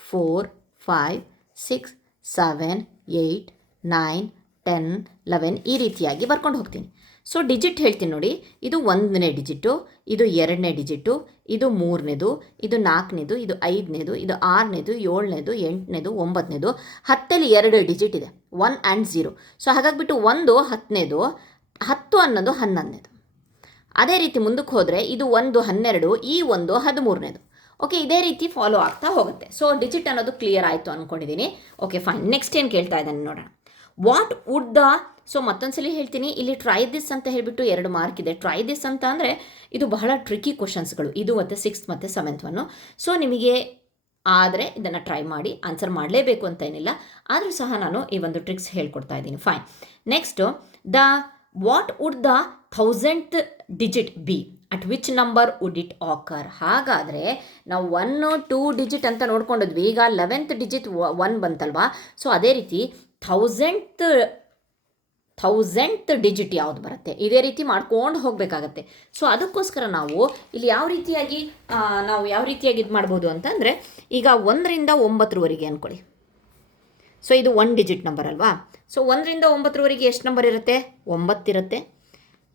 4, 5, 6, 7, 8, 9, 10, 11 ಈ ರೀತಿಯಾಗಿ ಬರ್ಕೊಂಡು ಹೋಗ್ತೀನಿ. ಸೊ ಡಿಜಿಟ್ ಹೇಳ್ತೀನಿ ನೋಡಿ. ಇದು 1ನೇ ಡಿಜಿಟು, ಇದು 2ನೇ ಡಿಜಿಟು, ಇದು 3ನೇದು, ಇದು 4ನೇದು, ಇದು 5ನೇದು, ಇದು 6ನೇದು, 7ನೇದು, 8ನೇದು, 9ನೇದು, 10ಲ್ಲಿ 2 ಡಿಜಿಟ್ ಇದೆ, 1 and 0. ಸೊ ಹಾಗಾಗಿಬಿಟ್ಟು 1 10ನೇದು, 10 ಅನ್ನೋದು 11ನೇದು. ಅದೇ ರೀತಿ ಮುಂದಕ್ಕೆ ಹೋದರೆ ಇದು 1 12, ಈ 1 13ನೇದು. ಓಕೆ, ಇದೇ ರೀತಿ ಫಾಲೋ ಆಗ್ತಾ ಹೋಗುತ್ತೆ. ಸೊ ಡಿಜಿಟ್ ಅನ್ನೋದು ಕ್ಲಿಯರ್ ಆಯಿತು ಅಂದ್ಕೊಂಡಿದ್ದೀನಿ. Okay, fine. ನೆಕ್ಸ್ಟ್ ಏನು ಕೇಳ್ತಾ ಇದ್ದಾನೆ ನೋಡೋಣ. ವಾಟ್ ವುಡ್ ದ, ಸೊ ಮತ್ತೊಂದ್ಸಲಿ ಹೇಳ್ತೀನಿ, ಇಲ್ಲಿ ಟ್ರೈ ದಿಸ್ ಅಂತ ಹೇಳಿಬಿಟ್ಟು 2 ಮಾರ್ಕ್ ಇದೆ. ಟ್ರೈ ದಿಸ್ ಅಂತ ಅಂದರೆ ಇದು ಬಹಳ ಟ್ರಿಕಿ ಕ್ವಶನ್ಸ್ಗಳು, ಇದು ಮತ್ತು 6th ಮತ್ತು 7th ಒನ್ನು. ಸೊ ನಿಮಗೆ ಆದರೆ ಇದನ್ನು ಟ್ರೈ ಮಾಡಿ, ಆನ್ಸರ್ ಮಾಡಲೇಬೇಕು ಅಂತ ಏನಿಲ್ಲ, ಆದರೂ ಸಹ ನಾನು ಈ ಒಂದು ಟ್ರಿಕ್ಸ್ ಹೇಳ್ಕೊಡ್ತಾ ಇದ್ದೀನಿ. Fine. Next, what would the 1000th digit be, at which number would it occur. ಹಾಗಾದರೆ ನಾವು 1, 2 ಡಿಜಿಟ್ ಅಂತ ನೋಡ್ಕೊಂಡಿದ್ವಿ. ಈಗ 11th ಡಿಜಿಟ್ 1 ಬಂತಲ್ವಾ. ಸೊ ಅದೇ ರೀತಿ 1000th ಡಿಜಿಟ್ ಯಾವುದು ಬರುತ್ತೆ, ಇದೇ ರೀತಿ ಮಾಡ್ಕೊಂಡು ಹೋಗಬೇಕಾಗತ್ತೆ. ಸೊ ಅದಕ್ಕೋಸ್ಕರ ನಾವು ಇಲ್ಲಿ ಯಾವ ರೀತಿಯಾಗಿ ಇದು ಮಾಡ್ಬೋದು ಅಂತಂದರೆ, ಈಗ 1ರಿಂದ 9ರವರೆಗೆ ಅಂದ್ಕೊಳ್ಳಿ. ಸೊ ಇದು 1 ಡಿಜಿಟ್ ನಂಬರ್ ಅಲ್ವಾ. ಸೊ 1ರಿಂದ 9ರವರೆಗೆ ಎಷ್ಟು ನಂಬರ್ ಇರುತ್ತೆ? 9 ಇರುತ್ತೆ.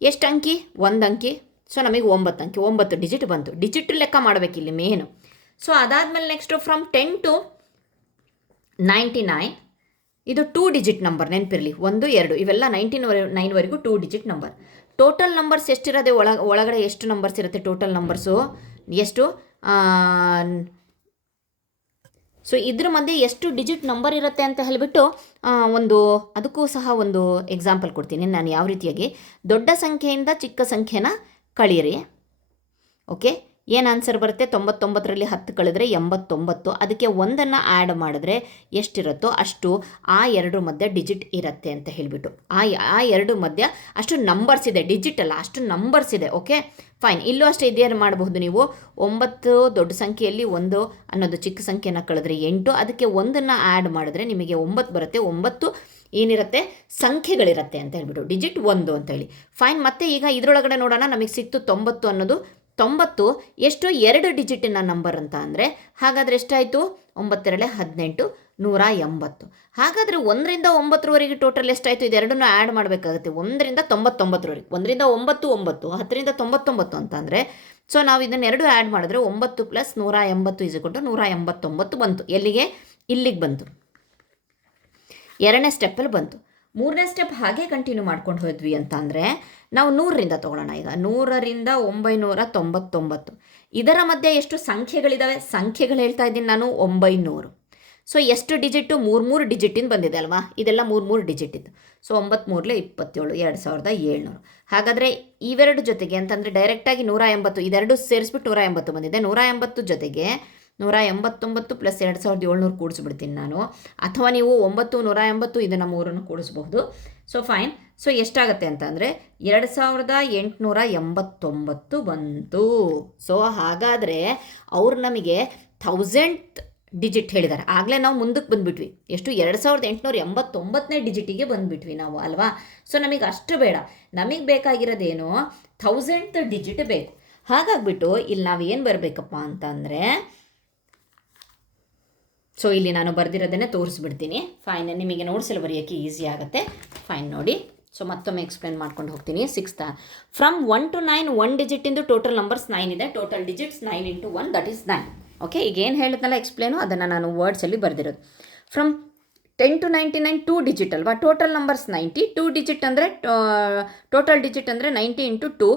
ಎಷ್ಟು ಅಂಕಿ? 1 ಅಂಕಿ. ಸೊ ನಮಗೆ 9 ಅಂಕಿ, 9 ಡಿಜಿಟ್ ಬಂತು. ಡಿಜಿಟ್ ಲೆಕ್ಕ ಮಾಡಬೇಕಿಲ್ಲಿ ಮೇನು. ಸೊ ಅದಾದಮೇಲೆ ನೆಕ್ಸ್ಟು ಫ್ರಮ್ 10 to 99, ಇದು 2 ಡಿಜಿಟ್ ನಂಬರ್, ನೆನಪಿರಲಿ. 1, 2 ಇವೆಲ್ಲ 99ವರೆಗೂ 2 ಡಿಜಿಟ್ ನಂಬರ್. ಟೋಟಲ್ ನಂಬರ್ಸ್ ಎಷ್ಟಿರೋದೆ, ಒಳಗಡೆ ಎಷ್ಟು ನಂಬರ್ಸ್ ಇರುತ್ತೆ ಟೋಟಲ್ ನಂಬರ್ಸು ಎಷ್ಟು? ಸೊ ಇದ್ರ ಮಧ್ಯೆ ಎಷ್ಟು ಡಿಜಿಟ್ ನಂಬರ್ ಇರುತ್ತೆ ಅಂತ ಹೇಳಿಬಿಟ್ಟು ಅದಕ್ಕೂ ಸಹ ಒಂದು ಎಕ್ಸಾಂಪಲ್ ಕೊಡ್ತೀನಿ ನಾನು. ಯಾವ ರೀತಿಯಾಗಿ ದೊಡ್ಡ ಸಂಖ್ಯೆಯಿಂದ ಚಿಕ್ಕ ಸಂಖ್ಯೆನ ಕಳೀರಿ. ಓಕೆ, ಏನು ಆನ್ಸರ್ ಬರುತ್ತೆ? 99ರಲ್ಲಿ 10 ಕಳೆದ್ರೆ 89. ಅದಕ್ಕೆ 1 ಆ್ಯಡ್ ಮಾಡಿದ್ರೆ ಎಷ್ಟಿರುತ್ತೋ ಅಷ್ಟು ಆ ಎರಡು ಮಧ್ಯ ಡಿಜಿಟ್ ಇರುತ್ತೆ ಅಂತ ಹೇಳಿಬಿಟ್ಟು, ಆ ಎರಡು ಮಧ್ಯ ಅಷ್ಟು ನಂಬರ್ಸ್ ಇದೆ, ಡಿಜಿಟ್ ಅಲ್ಲ, ಅಷ್ಟು ನಂಬರ್ಸ್ ಇದೆ. Okay fine. ಇಲ್ಲೂ ಅಷ್ಟೇ ಇದೇನು ಮಾಡಬಹುದು ನೀವು, 9 ದೊಡ್ಡ ಸಂಖ್ಯೆಯಲ್ಲಿ 1 ಅನ್ನೋದು ಚಿಕ್ಕ ಸಂಖ್ಯೆನ ಕಳೆದ್ರೆ 8, ಅದಕ್ಕೆ 1 ಆ್ಯಡ್ ಮಾಡಿದ್ರೆ ನಿಮಗೆ 9 ಬರುತ್ತೆ. 9 ಏನಿರುತ್ತೆ? ಸಂಖ್ಯೆಗಳಿರುತ್ತೆ ಅಂತ ಹೇಳ್ಬಿಟ್ಟು, ಡಿಜಿಟ್ 1 ಅಂತ ಹೇಳಿ. ಫೈನ್. ಮತ್ತೆ ಈಗ ಇದರೊಳಗಡೆ ನೋಡೋಣ, ನಮಗೆ ಸಿಕ್ತು 90 ಅನ್ನೋದು. 90 ಎಷ್ಟು? 2 ಡಿಜಿಟಿನ ನಂಬರ್ ಅಂತ ಅಂದರೆ ಹಾಗಾದರೆ ಎಷ್ಟಾಯಿತು? 9 18, 180. ಹಾಗಾದರೆ 1ರಿಂದ 9ರವರೆಗೆ ಟೋಟಲ್ ಎಷ್ಟಾಯಿತು? ಇದೆರಡನ್ನೂ ಆ್ಯಡ್ ಮಾಡಬೇಕಾಗುತ್ತೆ. 1ರಿಂದ 99ರವರೆಗೆ, 1ರಿಂದ 9 9, 10ರಿಂದ 99 ಅಂತ ಅಂದರೆ, ಸೊ ನಾವು ಇದನ್ನೆರಡು ಆ್ಯಡ್ ಮಾಡಿದ್ರೆ 9 + 180 = 189 ಬಂತು. ಎಲ್ಲಿಗೆ? ಇಲ್ಲಿಗೆ ಬಂತು. 2ನೇ ಸ್ಟೆಪ್ಪಲ್ಲಿ ಬಂತು. 3ನೇ ಸ್ಟೆಪ್ ಹಾಗೆ ಕಂಟಿನ್ಯೂ ಮಾಡ್ಕೊಂಡು ಹೋದ್ವಿ ಅಂತ ಅಂದರೆ ನಾವು 100ರಿಂದ ತೊಗೊಳ್ಳೋಣ. ಈಗ 100ರಿಂದ 999, ಇದರ ಮಧ್ಯೆ ಎಷ್ಟು ಸಂಖ್ಯೆಗಳಿದ್ದಾವೆ? ಸಂಖ್ಯೆಗಳು ಹೇಳ್ತಾ ಇದ್ದೀನಿ ನಾನು, 900. ಸೊ ಎಷ್ಟು ಡಿಜಿಟ್ಟು? 3 ಡಿಜಿಟಿಂದ ಬಂದಿದೆ ಅಲ್ವಾ? ಇದೆಲ್ಲ 3 ಡಿಜಿಟ್ ಇತ್ತು. ಸೊ 9 3 27, 2700. ಹಾಗಾದರೆ ಇವೆರಡು ಜೊತೆಗೆ ಅಂತಂದರೆ ಡೈರೆಕ್ಟಾಗಿ 180, ಇದೆರಡು ಸೇರಿಸ್ಬಿಟ್ಟು 180 ಬಂದಿದೆ. 180 ಜೊತೆಗೆ 189 + 2700 ಕೂಡಿಸ್ಬಿಡ್ತೀನಿ ನಾನು. ಅಥವಾ ನೀವು 9 180 ಇದನ್ನು 3 ಕೂಡಿಸ್ಬಹುದು. So fine. ಸೊ ಎಷ್ಟಾಗುತ್ತೆ ಅಂತ ಅಂದರೆ 2889 ಬಂತು. ಸೊ ಹಾಗಾದರೆ ಅವ್ರು ನಮಗೆ 1000th ಡಿಜಿಟ್ ಹೇಳಿದ್ದಾರೆ. ಆಗಲೇ ನಾವು ಮುಂದಕ್ಕೆ ಬಂದುಬಿಟ್ವಿ. ಎಷ್ಟು? 2889ನೇ ಡಿಜಿಟಿಗೆ ಬಂದುಬಿಟ್ವಿ ನಾವು ಅಲ್ವಾ? ಸೊ ನಮಗೆ ಅಷ್ಟು ಬೇಡ. ನಮಗೆ ಬೇಕಾಗಿರೋದೇನು? 1000th ಡಿಜಿಟ್ ಬೇಕು. ಹಾಗಾಗಿಬಿಟ್ಟು ಇಲ್ಲಿ ನಾವು ಏನು ಬರಬೇಕಪ್ಪ ಅಂತಂದರೆ, ಸೊ ಇಲ್ಲಿ ನಾನು ಬರೆದಿರೋದನ್ನೇ ತೋರಿಸ್ಬಿಡ್ತೀನಿ. ಫೈನ್. ನಿಮಗೆ ನೋಟ್ಸಲ್ಲಿ ಬರೆಯೋಕ್ಕೆ ಈಸಿ ಆಗುತ್ತೆ. ಫೈನ್ ನೋಡಿ. ಸೊ ಮತ್ತೊಮ್ಮೆ ಎಕ್ಸ್ಪ್ಲೇನ್ ಮಾಡ್ಕೊಂಡು ಹೋಗ್ತೀನಿ. 6th ಫ್ರಮ್ 1 to 9 1 ಡಿಜಿಟಿಂದು ಟೋಟಲ್ ನಂಬರ್ಸ್ 9 ಇದೆ. Total digits 9 × 1 that is 9. Okay, ಈಗ ಏನು ಹೇಳಿದ್ನಲ್ಲ ಎಕ್ಸ್ಪ್ಲೇನು, ಅದನ್ನು ನಾನು ವರ್ಡ್ಸಲ್ಲಿ ಬರೆದಿರೋದು. ಫ್ರಮ್ 10 to 99 2 ಡಿಜಿಟ್ ಅಲ್ವಾ? Total numbers 90. 2 ಡಿಜಿಟ್ ಅಂದರೆ ಟೋಟಲ್ ಡಿಜಿಟ್ ಅಂದರೆ 90 × 2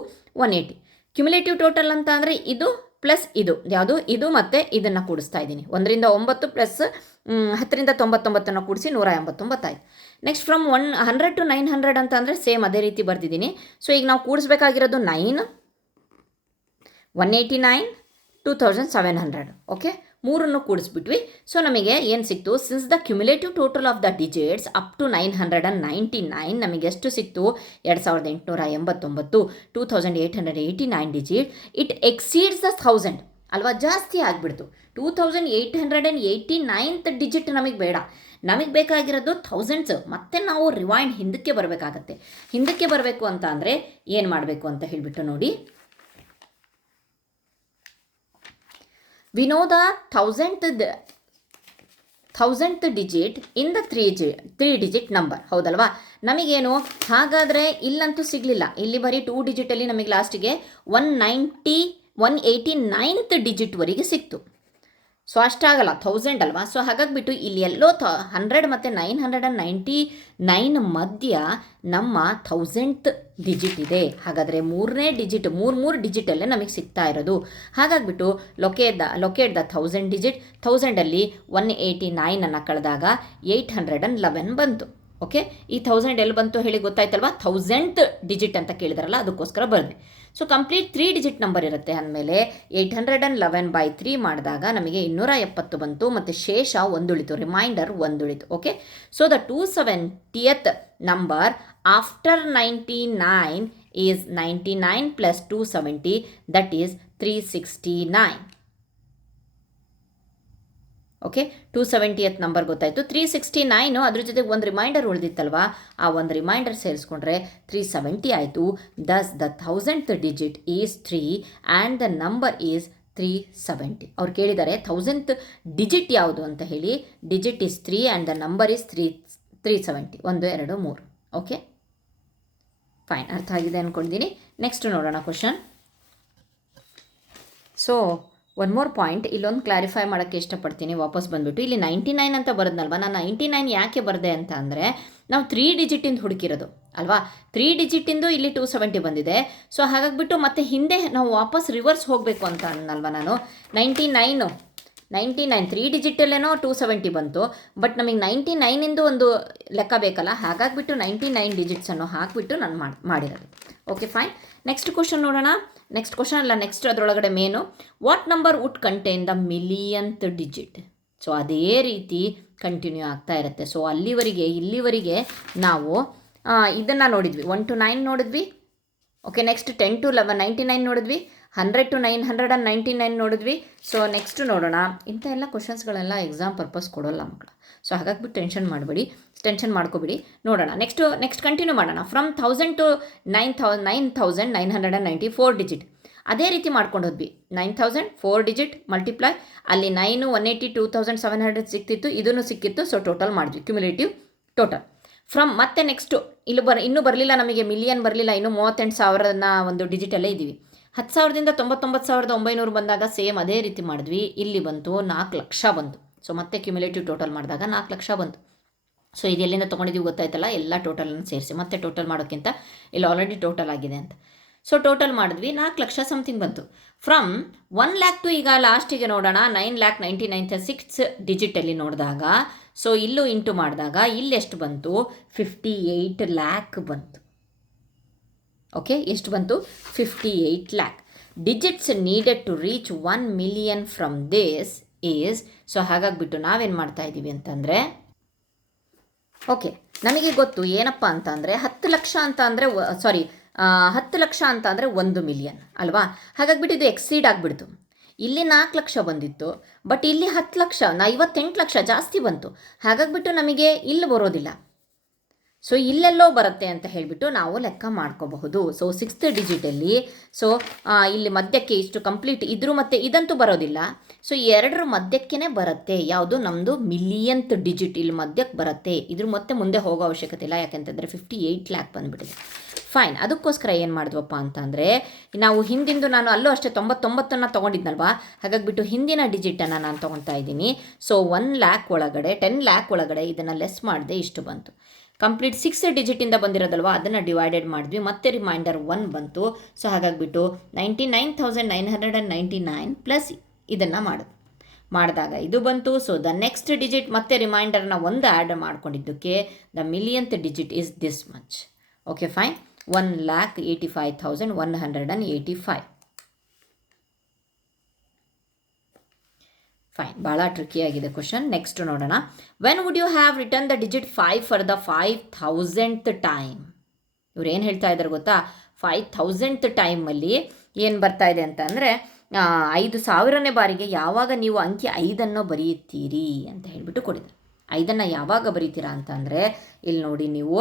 180. ಕ್ಯುಮುಲೇಟಿವ್ ಟೋಟಲ್ ಅಂತ ಅಂದರೆ ಇದು ಪ್ಲಸ್ ಇದು, ಯಾವುದು? ಇದು ಮತ್ತು ಇದನ್ನು ಕೂಡಿಸ್ತಾ ಇದ್ದೀನಿ. 1ರಿಂದ 9 ಪ್ಲಸ್ 10ರಿಂದ 99 ಕೂಡಿಸಿ 189 ಆಯಿತು. ನೆಕ್ಸ್ಟ್ ಫ್ರಮ್ 100 to 900 ಅಂತ ಅಂದರೆ ಸೇಮ್ ಅದೇ ರೀತಿ ಬರ್ತಿದ್ದೀನಿ. ಸೊ ಈಗ ನಾವು ಕೂಡಿಸ್ಬೇಕಾಗಿರೋದು 9, 189, 2700. ಓಕೆ, ಮೂರನ್ನು ಕೂಡಿಸ್ಬಿಟ್ವಿ. ಸೊ ನಮಗೆ ಏನು ಸಿಕ್ತು? Since the cumulative total of the digits up to 999 ನಮಗೆ ಎಷ್ಟು ಸಿಕ್ತು? 2889, 2889 ಡಿಜಿಟ್. ಇಟ್ ಎಕ್ಸೀಡ್ಸ್ ದ 1000 ಅಲ್ವಾ? ಜಾಸ್ತಿ ಆಗಿಬಿಡ್ತು. 2889th ಡಿಜಿಟ್ ನಮಗೆ ಬೇಡ. ನಮಗೆ ಬೇಕಾಗಿರೋದು 1000s. ಮತ್ತೆ ನಾವು ರಿವೈಂಡ್ ಹಿಂದಕ್ಕೆ ಬರಬೇಕಾಗತ್ತೆ. ಹಿಂದಕ್ಕೆ ಬರಬೇಕು ಅಂತ ಅಂದರೆ ಏನು ಮಾಡಬೇಕು ಅಂತ ಹೇಳಿಬಿಟ್ಟು ನೋಡಿ. We know the 1000th digit in the 3 digit number. ಹೌದಲ್ವಾ? ನಮಗೇನು ಹಾಗಾದರೆ ಇಲ್ಲಂತೂ ಸಿಗಲಿಲ್ಲ. ಇಲ್ಲಿ ಬರೀ 2 ಡಿಜಿಟಲ್ಲಿ ನಮಗೆ ಲಾಸ್ಟಿಗೆ 189th ಡಿಜಿಟ್ವರೆಗೆ ಸಿಕ್ತು. ಸೊ ಅಷ್ಟಾಗಲ್ಲ, 1000 ಅಲ್ವಾ? ಸೊ ಹಾಗಾಗಿಬಿಟ್ಟು ಇಲ್ಲಿ ಎಲ್ಲೋ 100 ಮತ್ತು 999 ಮಧ್ಯ ನಮ್ಮ 1000th ಡಿಜಿಟ್ ಇದೆ. ಹಾಗಾದರೆ ಮೂರನೇ ಡಿಜಿಟ್, ಮೂರು ಡಿಜಿಟಲ್ಲೇ ನಮಗೆ ಸಿಗ್ತಾ ಇರೋದು. ಹಾಗಾಗಿಬಿಟ್ಟು ಲೊಕೇಟ್ ದ 1000 ಡಿಜಿಟ್. 1000ಅಲ್ಲಿ 189 ಕಳೆದಾಗ 811 ಬಂತು. ಓಕೆ, ಈ 1000 ಎಲ್ಲಿ ಬಂತು ಹೇಳಿ ಗೊತ್ತಾಯ್ತಲ್ವಾ? 1000th ಡಿಜಿಟ್ ಅಂತ ಕೇಳಿದಾರಲ್ಲ, ಅದಕ್ಕೋಸ್ಕರ ಬರೆದ್ವಿ. ಸೊ ಕಂಪ್ಲೀಟ್ 3 ಡಿಜಿಟ್ ನಂಬರ್ ಇರುತ್ತೆ ಅಂದಮೇಲೆ 811/3 ಮಾಡಿದಾಗ ನಮಗೆ 270 ಬಂತು. ಮತ್ತು ಶೇಷ ಒಂದುಳಿತು, ರಿಮೈಂಡರ್ ಒಂದುಳಿತು. Okay, so the 270th number after 99 is 99 + 270 that is 369. Okay, 270th number ಗೊತ್ತಾಯಿತು. 369 ಅದ್ರ ಜೊತೆಗೆ ಒಂದು ರಿಮೈಂಡರ್ ಉಳಿದಿತ್ತಲ್ವಾ? ಆ ಒಂದು ರಿಮೈಂಡರ್ ಸೇರಿಸ್ಕೊಂಡ್ರೆ 370 ಆಯಿತು. Thus the 1000th digit is 3 and the number is 370. ಅವ್ರು ಕೇಳಿದ್ದಾರೆ 1000th ಡಿಜಿಟ್ ಯಾವುದು ಅಂತ ಹೇಳಿ. Digit is 3 and the number is 370. 1 2 3. Okay fine, ಅರ್ಥ ಆಗಿದೆ ಅಂದ್ಕೊಂಡಿದ್ದೀನಿ. ನೆಕ್ಸ್ಟ್ ನೋಡೋಣ question. So one more point ಇಲ್ಲೊಂದು ಕ್ಲಾರಿಫೈ ಮಾಡೋಕ್ಕೆ ಇಷ್ಟಪಡ್ತೀನಿ. ವಾಪಸ್ ಬಂದುಬಿಟ್ಟು ಇಲ್ಲಿ 99 ಅಂತ ಬರೋದ್ನಲ್ವ, ನಾನು 99 ಯಾಕೆ ಬರದೆ ಅಂತ ಅಂದರೆ ನಾವು 3 ಡಿಜಿಟಿಂದ ಹುಡುಕಿರೋದು ಅಲ್ವಾ? 3 ಡಿಜಿಟಿಂದು ಇಲ್ಲಿ 270 ಬಂದಿದೆ. ಸೊ ಹಾಗಾಗಿಬಿಟ್ಟು ಮತ್ತೆ ಹಿಂದೆ ನಾವು ವಾಪಸ್ ರಿವರ್ಸ್ ಹೋಗಬೇಕು ಅಂತ ಅನ್ನಲ್ವ ನಾನು. 99 3 ಡಿಜಿಟಲ್ಲೇನೋ 270 ಬಂತು. ಬಟ್ ನಮಗೆ 99ಇಂದು ಒಂದು ಲೆಕ್ಕ ಬೇಕಲ್ಲ, ಹಾಗಾಗಿಬಿಟ್ಟು 99 ಡಿಜಿಟ್ಸನ್ನು ಹಾಕಿಬಿಟ್ಟು ನಾನು ಮಾಡಿರೋದು. Okay fine. ನೆಕ್ಸ್ಟ್ ಕ್ವಶನ್ ನೋಡೋಣ. ನೆಕ್ಸ್ಟ್ ಕ್ವಶನ್ ಅಲ್ಲ, ನೆಕ್ಸ್ಟ್ ಅದರೊಳಗಡೆ ಮೇನು what number would contain the millionth digit. So ಅದೇ ರೀತಿ ಕಂಟಿನ್ಯೂ ಆಗ್ತಾ ಇರುತ್ತೆ. ಸೊ ಇಲ್ಲಿವರೆಗೆ ನಾವು ಇದನ್ನು ನೋಡಿದ್ವಿ, 1 to 9 ನೋಡಿದ್ವಿ. ಓಕೆ, ನೆಕ್ಸ್ಟ್ 10 to 99 ನೋಡಿದ್ವಿ, 100 to 999 ನೋಡಿದ್ವಿ. ಸೊ ನೆಕ್ಸ್ಟ್ ನೋಡೋಣ. ಇಂಥ ಎಲ್ಲ ಕ್ವಶನ್ಸ್ಗಳೆಲ್ಲ ಎಕ್ಸಾಮ್ ಪರ್ಪಸ್ ಕೊಡೋಲ್ಲ ಮಕ್ಕಳು. ಸೊ ಹಾಗಾಗ್ಬಿಟ್ಟು ಟೆನ್ಷನ್ ಮಾಡ್ಕೋಬೇಡಿ. ನೋಡೋಣ, ನೆಕ್ಸ್ಟ್ ಕಂಟಿನ್ಯೂ ಮಾಡೋಣ. From 1000 to 9994 digit. ಅದೇ ರೀತಿ ಮಾಡ್ಕೊಂಡು ಹೋದ್ವಿ. 9000 4 ಡಿಜಿಟ್ ಮಲ್ಟಿಪ್ಲೈ, ಅಲ್ಲಿ 9 180 2700 ಸಿಕ್ತಿತ್ತು, ಇದನ್ನು ಸಿಕ್ಕಿತ್ತು. ಸೊ ಟೋಟಲ್ ಮಾಡಿದ್ವಿ, ಕ್ಯುಮುಲೇಟಿವ್ ಟೋಟಲ್. ಫ್ರಮ್ ಮತ್ತೆ ನೆಕ್ಸ್ಟು ಇನ್ನೂ ಬರಲಿಲ್ಲ ನಮಗೆ, ಮಿಲಿಯನ್ ಬರಲಿಲ್ಲ, ಇನ್ನೂ 38,000ನ ಒಂದು ಡಿಜಿಟಲ್ಲೇ ಇದ್ದೀವಿ. 10,000ದಿಂದ 99,900 ಬಂದಾಗ ಸೇಮ್ ಅದೇ ರೀತಿ ಮಾಡಿದ್ವಿ. ಇಲ್ಲಿ ಬಂತು 4 ಲಕ್ಷ ಬಂತು. ಸೊ ಮತ್ತೆ ಕ್ಯುಮುಲೇಟಿವ್ ಟೋಟಲ್ ಮಾಡಿದಾಗ 4 ಲಕ್ಷ ಬಂತು. ಸೊ ಇದು ಎಲ್ಲಿಂದ ತೊಗೊಂಡಿದ್ದೀವಿ ಗೊತ್ತಾಯ್ತಲ್ಲ, ಎಲ್ಲ ಟೋಟಲನ್ನು ಸೇರಿಸಿ ಮತ್ತೆ ಟೋಟಲ್ ಮಾಡೋಕ್ಕಿಂತ ಇಲ್ಲಿ ಆಲ್ರೆಡಿ ಟೋಟಲ್ ಆಗಿದೆ ಅಂತ. ಸೊ ಟೋಟಲ್ ಮಾಡಿದ್ವಿ, 4 ಲಕ್ಷ ಸಮಥಿಂಗ್ ಬಂತು. ಫ್ರಮ್ 1 ಲ್ಯಾಕ್ ಟು ಈಗ ಲಾಸ್ಟಿಗೆ ನೋಡೋಣ, 9,99,6 ಡಿಜಿಟಲ್ಲಿ ನೋಡಿದಾಗ, ಸೊ ಇಲ್ಲೂ ಇಂಟು ಮಾಡಿದಾಗ ಇಲ್ಲೆಷ್ಟು ಬಂತು, 58 ಲ್ಯಾಕ್ ಬಂತು. ಓಕೆ, ಎಷ್ಟು ಬಂತು, 58 lakh. Digits needed to reach 1 million from this is. So ಹಾಗಾಗಿಬಿಟ್ಟು ನಾವೇನು ಮಾಡ್ತಾ ಇದ್ದೀವಿ ಅಂತಂದರೆ, ಓಕೆ ನಮಗೆ ಗೊತ್ತು ಏನಪ್ಪ ಅಂತ ಅಂದರೆ 10 ಲಕ್ಷ ಅಂತ ಅಂದರೆ 10 ಲಕ್ಷ ಅಂತ ಅಂದರೆ 1 ಮಿಲಿಯನ್ ಅಲ್ವಾ. ಹಾಗಾಗಿಬಿಟ್ಟು ಇದು ಎಕ್ಸೀಡ್ ಆಗಿಬಿಡ್ತು. ಇಲ್ಲಿ 4 ಲಕ್ಷ ಬಂದಿತ್ತು, ಬಟ್ ಇಲ್ಲಿ 10 ಲಕ್ಷ 58 ಲಕ್ಷ ಜಾಸ್ತಿ ಬಂತು. ಹಾಗಾಗಿಬಿಟ್ಟು ನಮಗೆ ಇಲ್ಲಿ ಬರೋದಿಲ್ಲ. ಸೊ ಇಲ್ಲೆಲ್ಲೋ ಬರುತ್ತೆ ಅಂತ ಹೇಳಿಬಿಟ್ಟು ನಾವು ಲೆಕ್ಕ ಮಾಡ್ಕೋಬಹುದು. ಸೊ 6th ಡಿಜಿಟಲ್ಲಿ ಸೊ ಇಲ್ಲಿ ಮಧ್ಯಕ್ಕೆ ಇಷ್ಟು ಕಂಪ್ಲೀಟ್ ಇದ್ರೂ ಮತ್ತೆ ಇದಂತೂ ಬರೋದಿಲ್ಲ. ಸೊ 2 ಮಧ್ಯಕ್ಕೇ ಬರುತ್ತೆ. ಯಾವುದು, ನಮ್ಮದು ಮಿಲಿಯನ್ತ್ ಡಿಜಿಟ್ ಇಲ್ಲಿ ಮಧ್ಯಕ್ಕೆ ಬರುತ್ತೆ. ಇದ್ರ ಮತ್ತೆ ಮುಂದೆ ಹೋಗೋ ಅವಶ್ಯಕತೆ ಇಲ್ಲ, ಯಾಕೆಂತಂದರೆ 58 ಲ್ಯಾಕ್ ಬಂದುಬಿಟ್ಟಿದೆ. ಫೈನ್, ಅದಕ್ಕೋಸ್ಕರ ಏನು ಮಾಡಿದ್ವಪ್ಪ ಅಂತಂದರೆ, ನಾವು ಹಿಂದಿಂದು ನಾನು ಅಲ್ಲೂ ಅಷ್ಟೇ 99ನ್ನು ತೊಗೊಂಡಿದ್ನಲ್ವಾ, ಹಾಗಾಗಿಬಿಟ್ಟು ಹಿಂದಿನ ಡಿಜಿಟನ್ನು ನಾನು ತೊಗೊಳ್ತಾ ಇದ್ದೀನಿ. ಸೊ 1 ಲ್ಯಾಕ್ ಒಳಗಡೆ 10 ಲ್ಯಾಕ್ ಒಳಗಡೆ ಇದನ್ನು ಲೆಸ್ ಮಾಡಿದೆ, ಇಷ್ಟು ಬಂತು. ಕಂಪ್ಲೀಟ್ 6 ಡಿಜಿಟಿಂದ ಬಂದಿರೋದಲ್ವ, ಅದನ್ನು ಡಿವೈಡೆಡ್ ಮಾಡಿದ್ವಿ, ಮತ್ತೆ ರಿಮೈಂಡರ್ 1 ಬಂತು. ಸೊ ಹಾಗಾಗಿಬಿಟ್ಟು 99,999 ಪ್ಲಸ್ ಇದನ್ನು ಮಾಡಿದಾಗ ಇದು ಬಂತು. ಸೊ ದ ನೆಕ್ಸ್ಟ್ ಡಿಜಿಟ್ ಮತ್ತೆ ರಿಮೈಂಡರ್ನ 1 ಆ್ಯಡ್ ಮಾಡ್ಕೊಂಡಿದ್ದಕ್ಕೆ the millionth digit is this much. Okay fine, 1,85,185. Fine, ಭಾಳ ಟ್ರಿಕಿಯಾಗಿದೆ ಕ್ವಶನ್. ನೆಕ್ಸ್ಟ್ ನೋಡೋಣ. When would you have return the digit 5 for the 5,000th time. ಇವ್ರು ಏನು ಹೇಳ್ತಾ ಇದ್ದಾರೆ ಗೊತ್ತಾ, 5,000th ಟೈಮಲ್ಲಿ ಏನು ಬರ್ತಾ ಇದೆ ಅಂತ ಅಂದರೆ 5,000ನೇ ಬಾರಿಗೆ ಯಾವಾಗ ನೀವು ಅಂಕಿ 5ಅನ್ನು ಬರೆಯುತ್ತೀರಿ ಅಂತ ಹೇಳಿಬಿಟ್ಟು ಕೊಟ್ಟಿದ್ದಾರೆ. 5ಅನ್ನು ಯಾವಾಗ ಬರೀತೀರಾ ಅಂತಂದರೆ ಇಲ್ಲಿ ನೋಡಿ, ನೀವು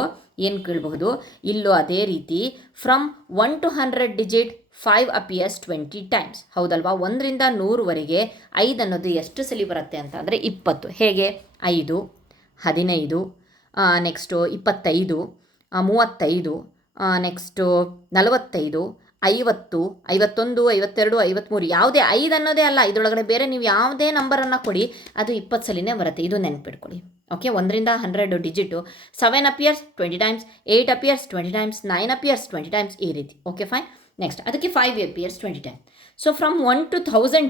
ಏನು ಕೇಳಬಹುದು, ಇಲ್ಲೂ ಅದೇ ರೀತಿ from 1 to 100 digit 5 appears 20 times. ಹೌದಲ್ವಾ, 1ರಿಂದ 100ವರೆಗೆ 5 ಅನ್ನೋದು ಎಷ್ಟು ಸಲ ಬರುತ್ತೆ ಅಂತ ಅಂದರೆ 20. ಹೇಗೆ, 5, 15, ನೆಕ್ಸ್ಟು 25, 35, ನೆಕ್ಸ್ಟು 45, 50, 51, 52, 53. ಯಾವುದೇ 5 ಅನ್ನೋದೇ ಅಲ್ಲ, ಇದರೊಳಗಡೆ ಬೇರೆ ನೀವು ಯಾವುದೇ ನಂಬರನ್ನು ಕೊಡಿ ಅದು 20 ಸಲಿನೇ ಬರುತ್ತೆ. ಇದು ನೆನ್ಪಿಟ್ಕೊಳ್ಳಿ. ಓಕೆ, 1ರಿಂದ 100 digit 7 appears 20 times, 8 appears 20 times, 9 appears 20 times, ಈ ರೀತಿ. Okay fine. ನೆಕ್ಸ್ಟ್ ಅದಕ್ಕೆ 5 appears 20 times. So from 1 to 1000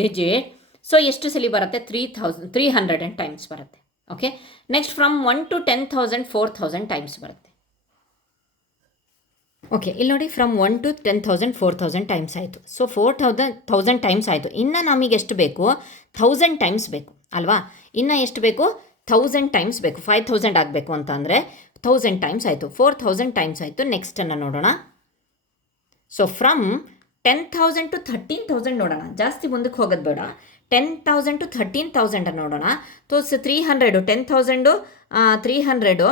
digit so ಎಷ್ಟು ಸಲ ಬರುತ್ತೆ, 300 ಟೈಮ್ಸ್ ಬರುತ್ತೆ. Okay, next from 1 to 10,000 4,000 times ಬರುತ್ತೆ. ಓಕೆ, ಇಲ್ಲಿ ನೋಡಿ, ಫ್ರಮ್ 1 to 10,000 4,000 ಟೈಮ್ಸ್ ಆಯಿತು. ಸೊ 4,000 ಟೈಮ್ಸ್ ಆಯಿತು. ಇನ್ನು ನಮಗೆ ಎಷ್ಟು ಬೇಕು, 1000 ಟೈಮ್ಸ್ ಬೇಕು ಅಲ್ವಾ. ಇನ್ನು ಎಷ್ಟು ಬೇಕು, 1000 ಟೈಮ್ಸ್ ಬೇಕು. 5,000 ಆಗಬೇಕು ಅಂತ ಅಂದರೆ 1000 ಟೈಮ್ಸ್ ಆಯಿತು. 4,000 ಟೈಮ್ಸ್ ಆಯಿತು. ನೆಕ್ಸ್ಟನ್ನು ನೋಡೋಣ. ಸೊ ಫ್ರಮ್ 10,000 to 13,000 ನೋಡೋಣ, ಜಾಸ್ತಿ ಮುಂದಕ್ಕೆ ಹೋಗೋದು ಬೇಡ. 10,000 to 13,000 ನೋಡೋಣ. ಸೊ 300 10,000 300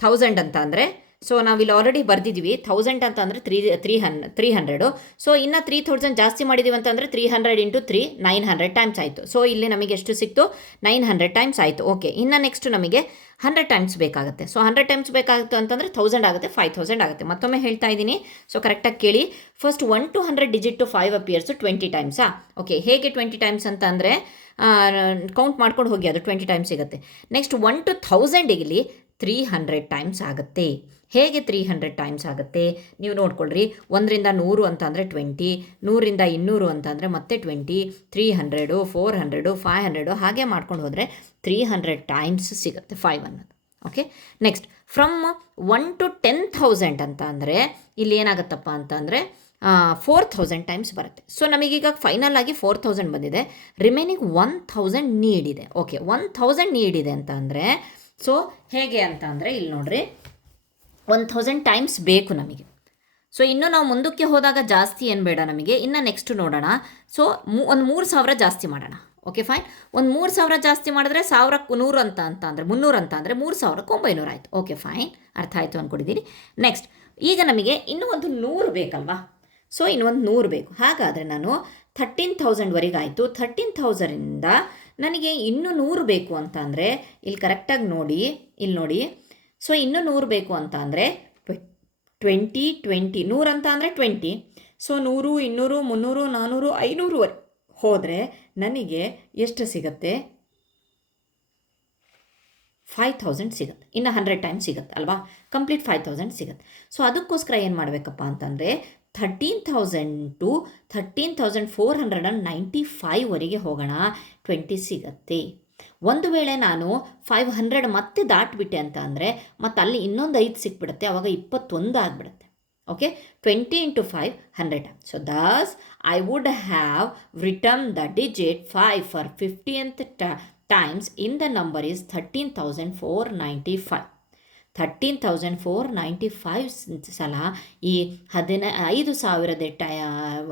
1000 ಅಂತ ಅಂದರೆ, ಸೊ ನಾವಿಲ್ಲಿ ಆಲ್ರೆಡಿ ಬರೆದಿದ್ದೀವಿ 1000 ಅಂತ ಅಂದರೆ 300. ಸೊ ಇನ್ನು 3,000 ಜಾಸ್ತಿ ಮಾಡಿದ್ದೀವಿ ಅಂತಂದರೆ 300 into 3 900 ಟೈಮ್ಸ್ ಆಯಿತು. ಸೊ ಇಲ್ಲಿ ನಮಗೆ ಎಷ್ಟು ಸಿಕ್ತು, 900 ಟೈಮ್ಸ್ ಆಯಿತು. ಓಕೆ, ಇನ್ನು ನೆಕ್ಸ್ಟ್ ನಮಗೆ 100 ಟೈಮ್ಸ್ ಬೇಕಾಗುತ್ತೆ. ಸೊ 100 ಟೈಮ್ಸ್ ಬೇಕಾಗುತ್ತೆ ಅಂತಂದರೆ 1000 ಆಗುತ್ತೆ, 5,000 ಆಗುತ್ತೆ. ಮತ್ತೊಮ್ಮೆ ಹೇಳ್ತಾ ಇದ್ದೀನಿ, ಸೊ ಕರೆಕ್ಟಾಗಿ ಕೇಳಿ. First 1 to 100 digit to 5 appears 20 ಟೈಮ್ಸಾ. ಓಕೆ, ಹೇಗೆ 20 ಟೈಮ್ಸ್ ಅಂತ ಅಂದರೆ ಕೌಂಟ್ ಮಾಡ್ಕೊಂಡು ಹೋಗಿ, ಅದು 20 ಟೈಮ್ಸ್ ಸಿಗುತ್ತೆ. ನೆಕ್ಸ್ಟ್ 1 to 1000 300 ಟೈಮ್ಸ್ ಆಗುತ್ತೆ. ಹೇಗೆ 300 ಟೈಮ್ಸ್ ಆಗುತ್ತೆ ನೀವು ನೋಡ್ಕೊಳ್ರಿ. 1ರಿಂದ 100 ಅಂತ ಅಂದರೆ 20, 100ರಿಂದ 200 ಅಂತ ಅಂದರೆ ಮತ್ತೆ 20, 300, 400, 500 ಹಾಗೆ ಮಾಡ್ಕೊಂಡು ಹೋದರೆ 300 ಟೈಮ್ಸ್ ಸಿಗುತ್ತೆ 5 ಅನ್ನೋದು. ಓಕೆ, ನೆಕ್ಸ್ಟ್ ಫ್ರಮ್ 1 to 10,000 ಅಂತ ಅಂದರೆ ಇಲ್ಲಿ ಏನಾಗುತ್ತಪ್ಪ ಅಂತ ಅಂದರೆ 4000 ಟೈಮ್ಸ್ ಬರುತ್ತೆ. ಸೊ ನಮಗೀಗ ಫೈನಲ್ ಆಗಿ 4000 ಬಂದಿದೆ, ರಿಮೈನಿಂಗ್ 1000 ನೀಡ್ ಇದೆ. ಓಕೆ, 1000 ನೀಡ್ ಇದೆ ಅಂತ ಅಂದರೆ ಸೊ ಹೇಗೆ ಅಂತ ಅಂದರೆ ಇಲ್ಲಿ ನೋಡ್ರಿ, 1000 ಟೈಮ್ಸ್ ಬೇಕು ನಮಗೆ. ಸೊ ಇನ್ನು ನಾವು ಮುಂದಕ್ಕೆ ಹೋದಾಗ ಜಾಸ್ತಿ ಏನು ಬೇಡ ನಮಗೆ, ಇನ್ನು ನೆಕ್ಸ್ಟ್ ನೋಡೋಣ. ಸೊ ಒಂದು 3000 ಜಾಸ್ತಿ ಮಾಡೋಣ. ಓಕೆ ಫೈನ್, ಒಂದು 3000 ಜಾಸ್ತಿ ಮಾಡಿದ್ರೆ 1100 ಅಂತ ಅಂದರೆ 300 ಅಂತ ಅಂದರೆ 3900 ಆಯಿತು. ಓಕೆ ಫೈನ್, ಅರ್ಥ ಆಯಿತು ಅಂದ್ಕೊಂಡಿದ್ದೀನಿ. ನೆಕ್ಸ್ಟ್ ಈಗ ನಮಗೆ ಇನ್ನೂ ಒಂದು 100 ಬೇಕಲ್ವಾ. ಸೊ ಇನ್ನೂ ಒಂದು 100 ಬೇಕು. ಹಾಗಾದರೆ ನಾನು 13,000ವರೆಗೆ ಆಯಿತು. 13,000ಇಂದ ನನಗೆ ಇನ್ನೂ 100 ಬೇಕು ಅಂತ ಅಂದರೆ ಇಲ್ಲಿ ಕರೆಕ್ಟಾಗಿ ನೋಡಿ, ಇಲ್ಲಿ ನೋಡಿ. ಸೊ ಇನ್ನೂ 100 ಬೇಕು ಅಂತ ಅಂದರೆ 20 100 ಅಂತ ಅಂದರೆ 20. ಸೊ 100 200 300 400 500 ಹೋದರೆ ನನಗೆ ಎಷ್ಟು ಸಿಗುತ್ತೆ? 5000 ಸಿಗುತ್ತೆ. ಇನ್ನು 100 ಟೈಮ್ ಸಿಗುತ್ತೆ ಅಲ್ವಾ, ಕಂಪ್ಲೀಟ್ 5000 ಸಿಗುತ್ತೆ. ಸೊ ಅದಕ್ಕೋಸ್ಕರ ಏನು ಮಾಡಬೇಕಪ್ಪ ಅಂತಂದರೆ 13,000 ಟು 13,495ವರೆಗೆ ಹೋಗೋಣ. 20 ಸಿಗುತ್ತೆ. ಒಂದು ವೇಳೆ ನಾನು 500 ಮತ್ತೆ ದಾಟ್ಬಿಟ್ಟೆ ಅಂತ ಅಂದರೆ ಮತ್ತು ಅಲ್ಲಿ ಇನ್ನೊಂದು 5 ಸಿಕ್ಬಿಡುತ್ತೆ, ಆವಾಗ 21 ಆಗಿಬಿಡುತ್ತೆ. Okay, 20 into 5 100. So Dus I would have return the digit 5 for 50th times in the number is 13,495. 13,495 ಸಲ ಈ 15,000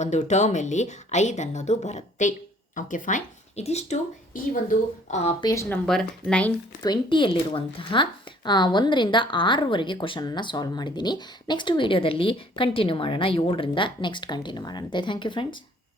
ಒಂದು ಟರ್ಮಲ್ಲಿ 5 ಅನ್ನೋದು ಬರುತ್ತೆ. ಓಕೆ ಫೈನ್, ಇದಿಷ್ಟು ಈ ಒಂದು ಪೇಜ್ ನಂಬರ್ 920ಯಲ್ಲಿರುವಂತಹ 1ರಿಂದ 6ವರೆಗೆ ಕ್ವಶನನ್ನು ಸಾಲ್ವ್ ಮಾಡಿದ್ದೀನಿ. ನೆಕ್ಸ್ಟ್ ವೀಡಿಯೋದಲ್ಲಿ ಕಂಟಿನ್ಯೂ ಮಾಡೋಣ, 7ರಿಂದ ನೆಕ್ಸ್ಟ್ ಕಂಟಿನ್ಯೂ ಮಾಡೋಣ. Thank you friends.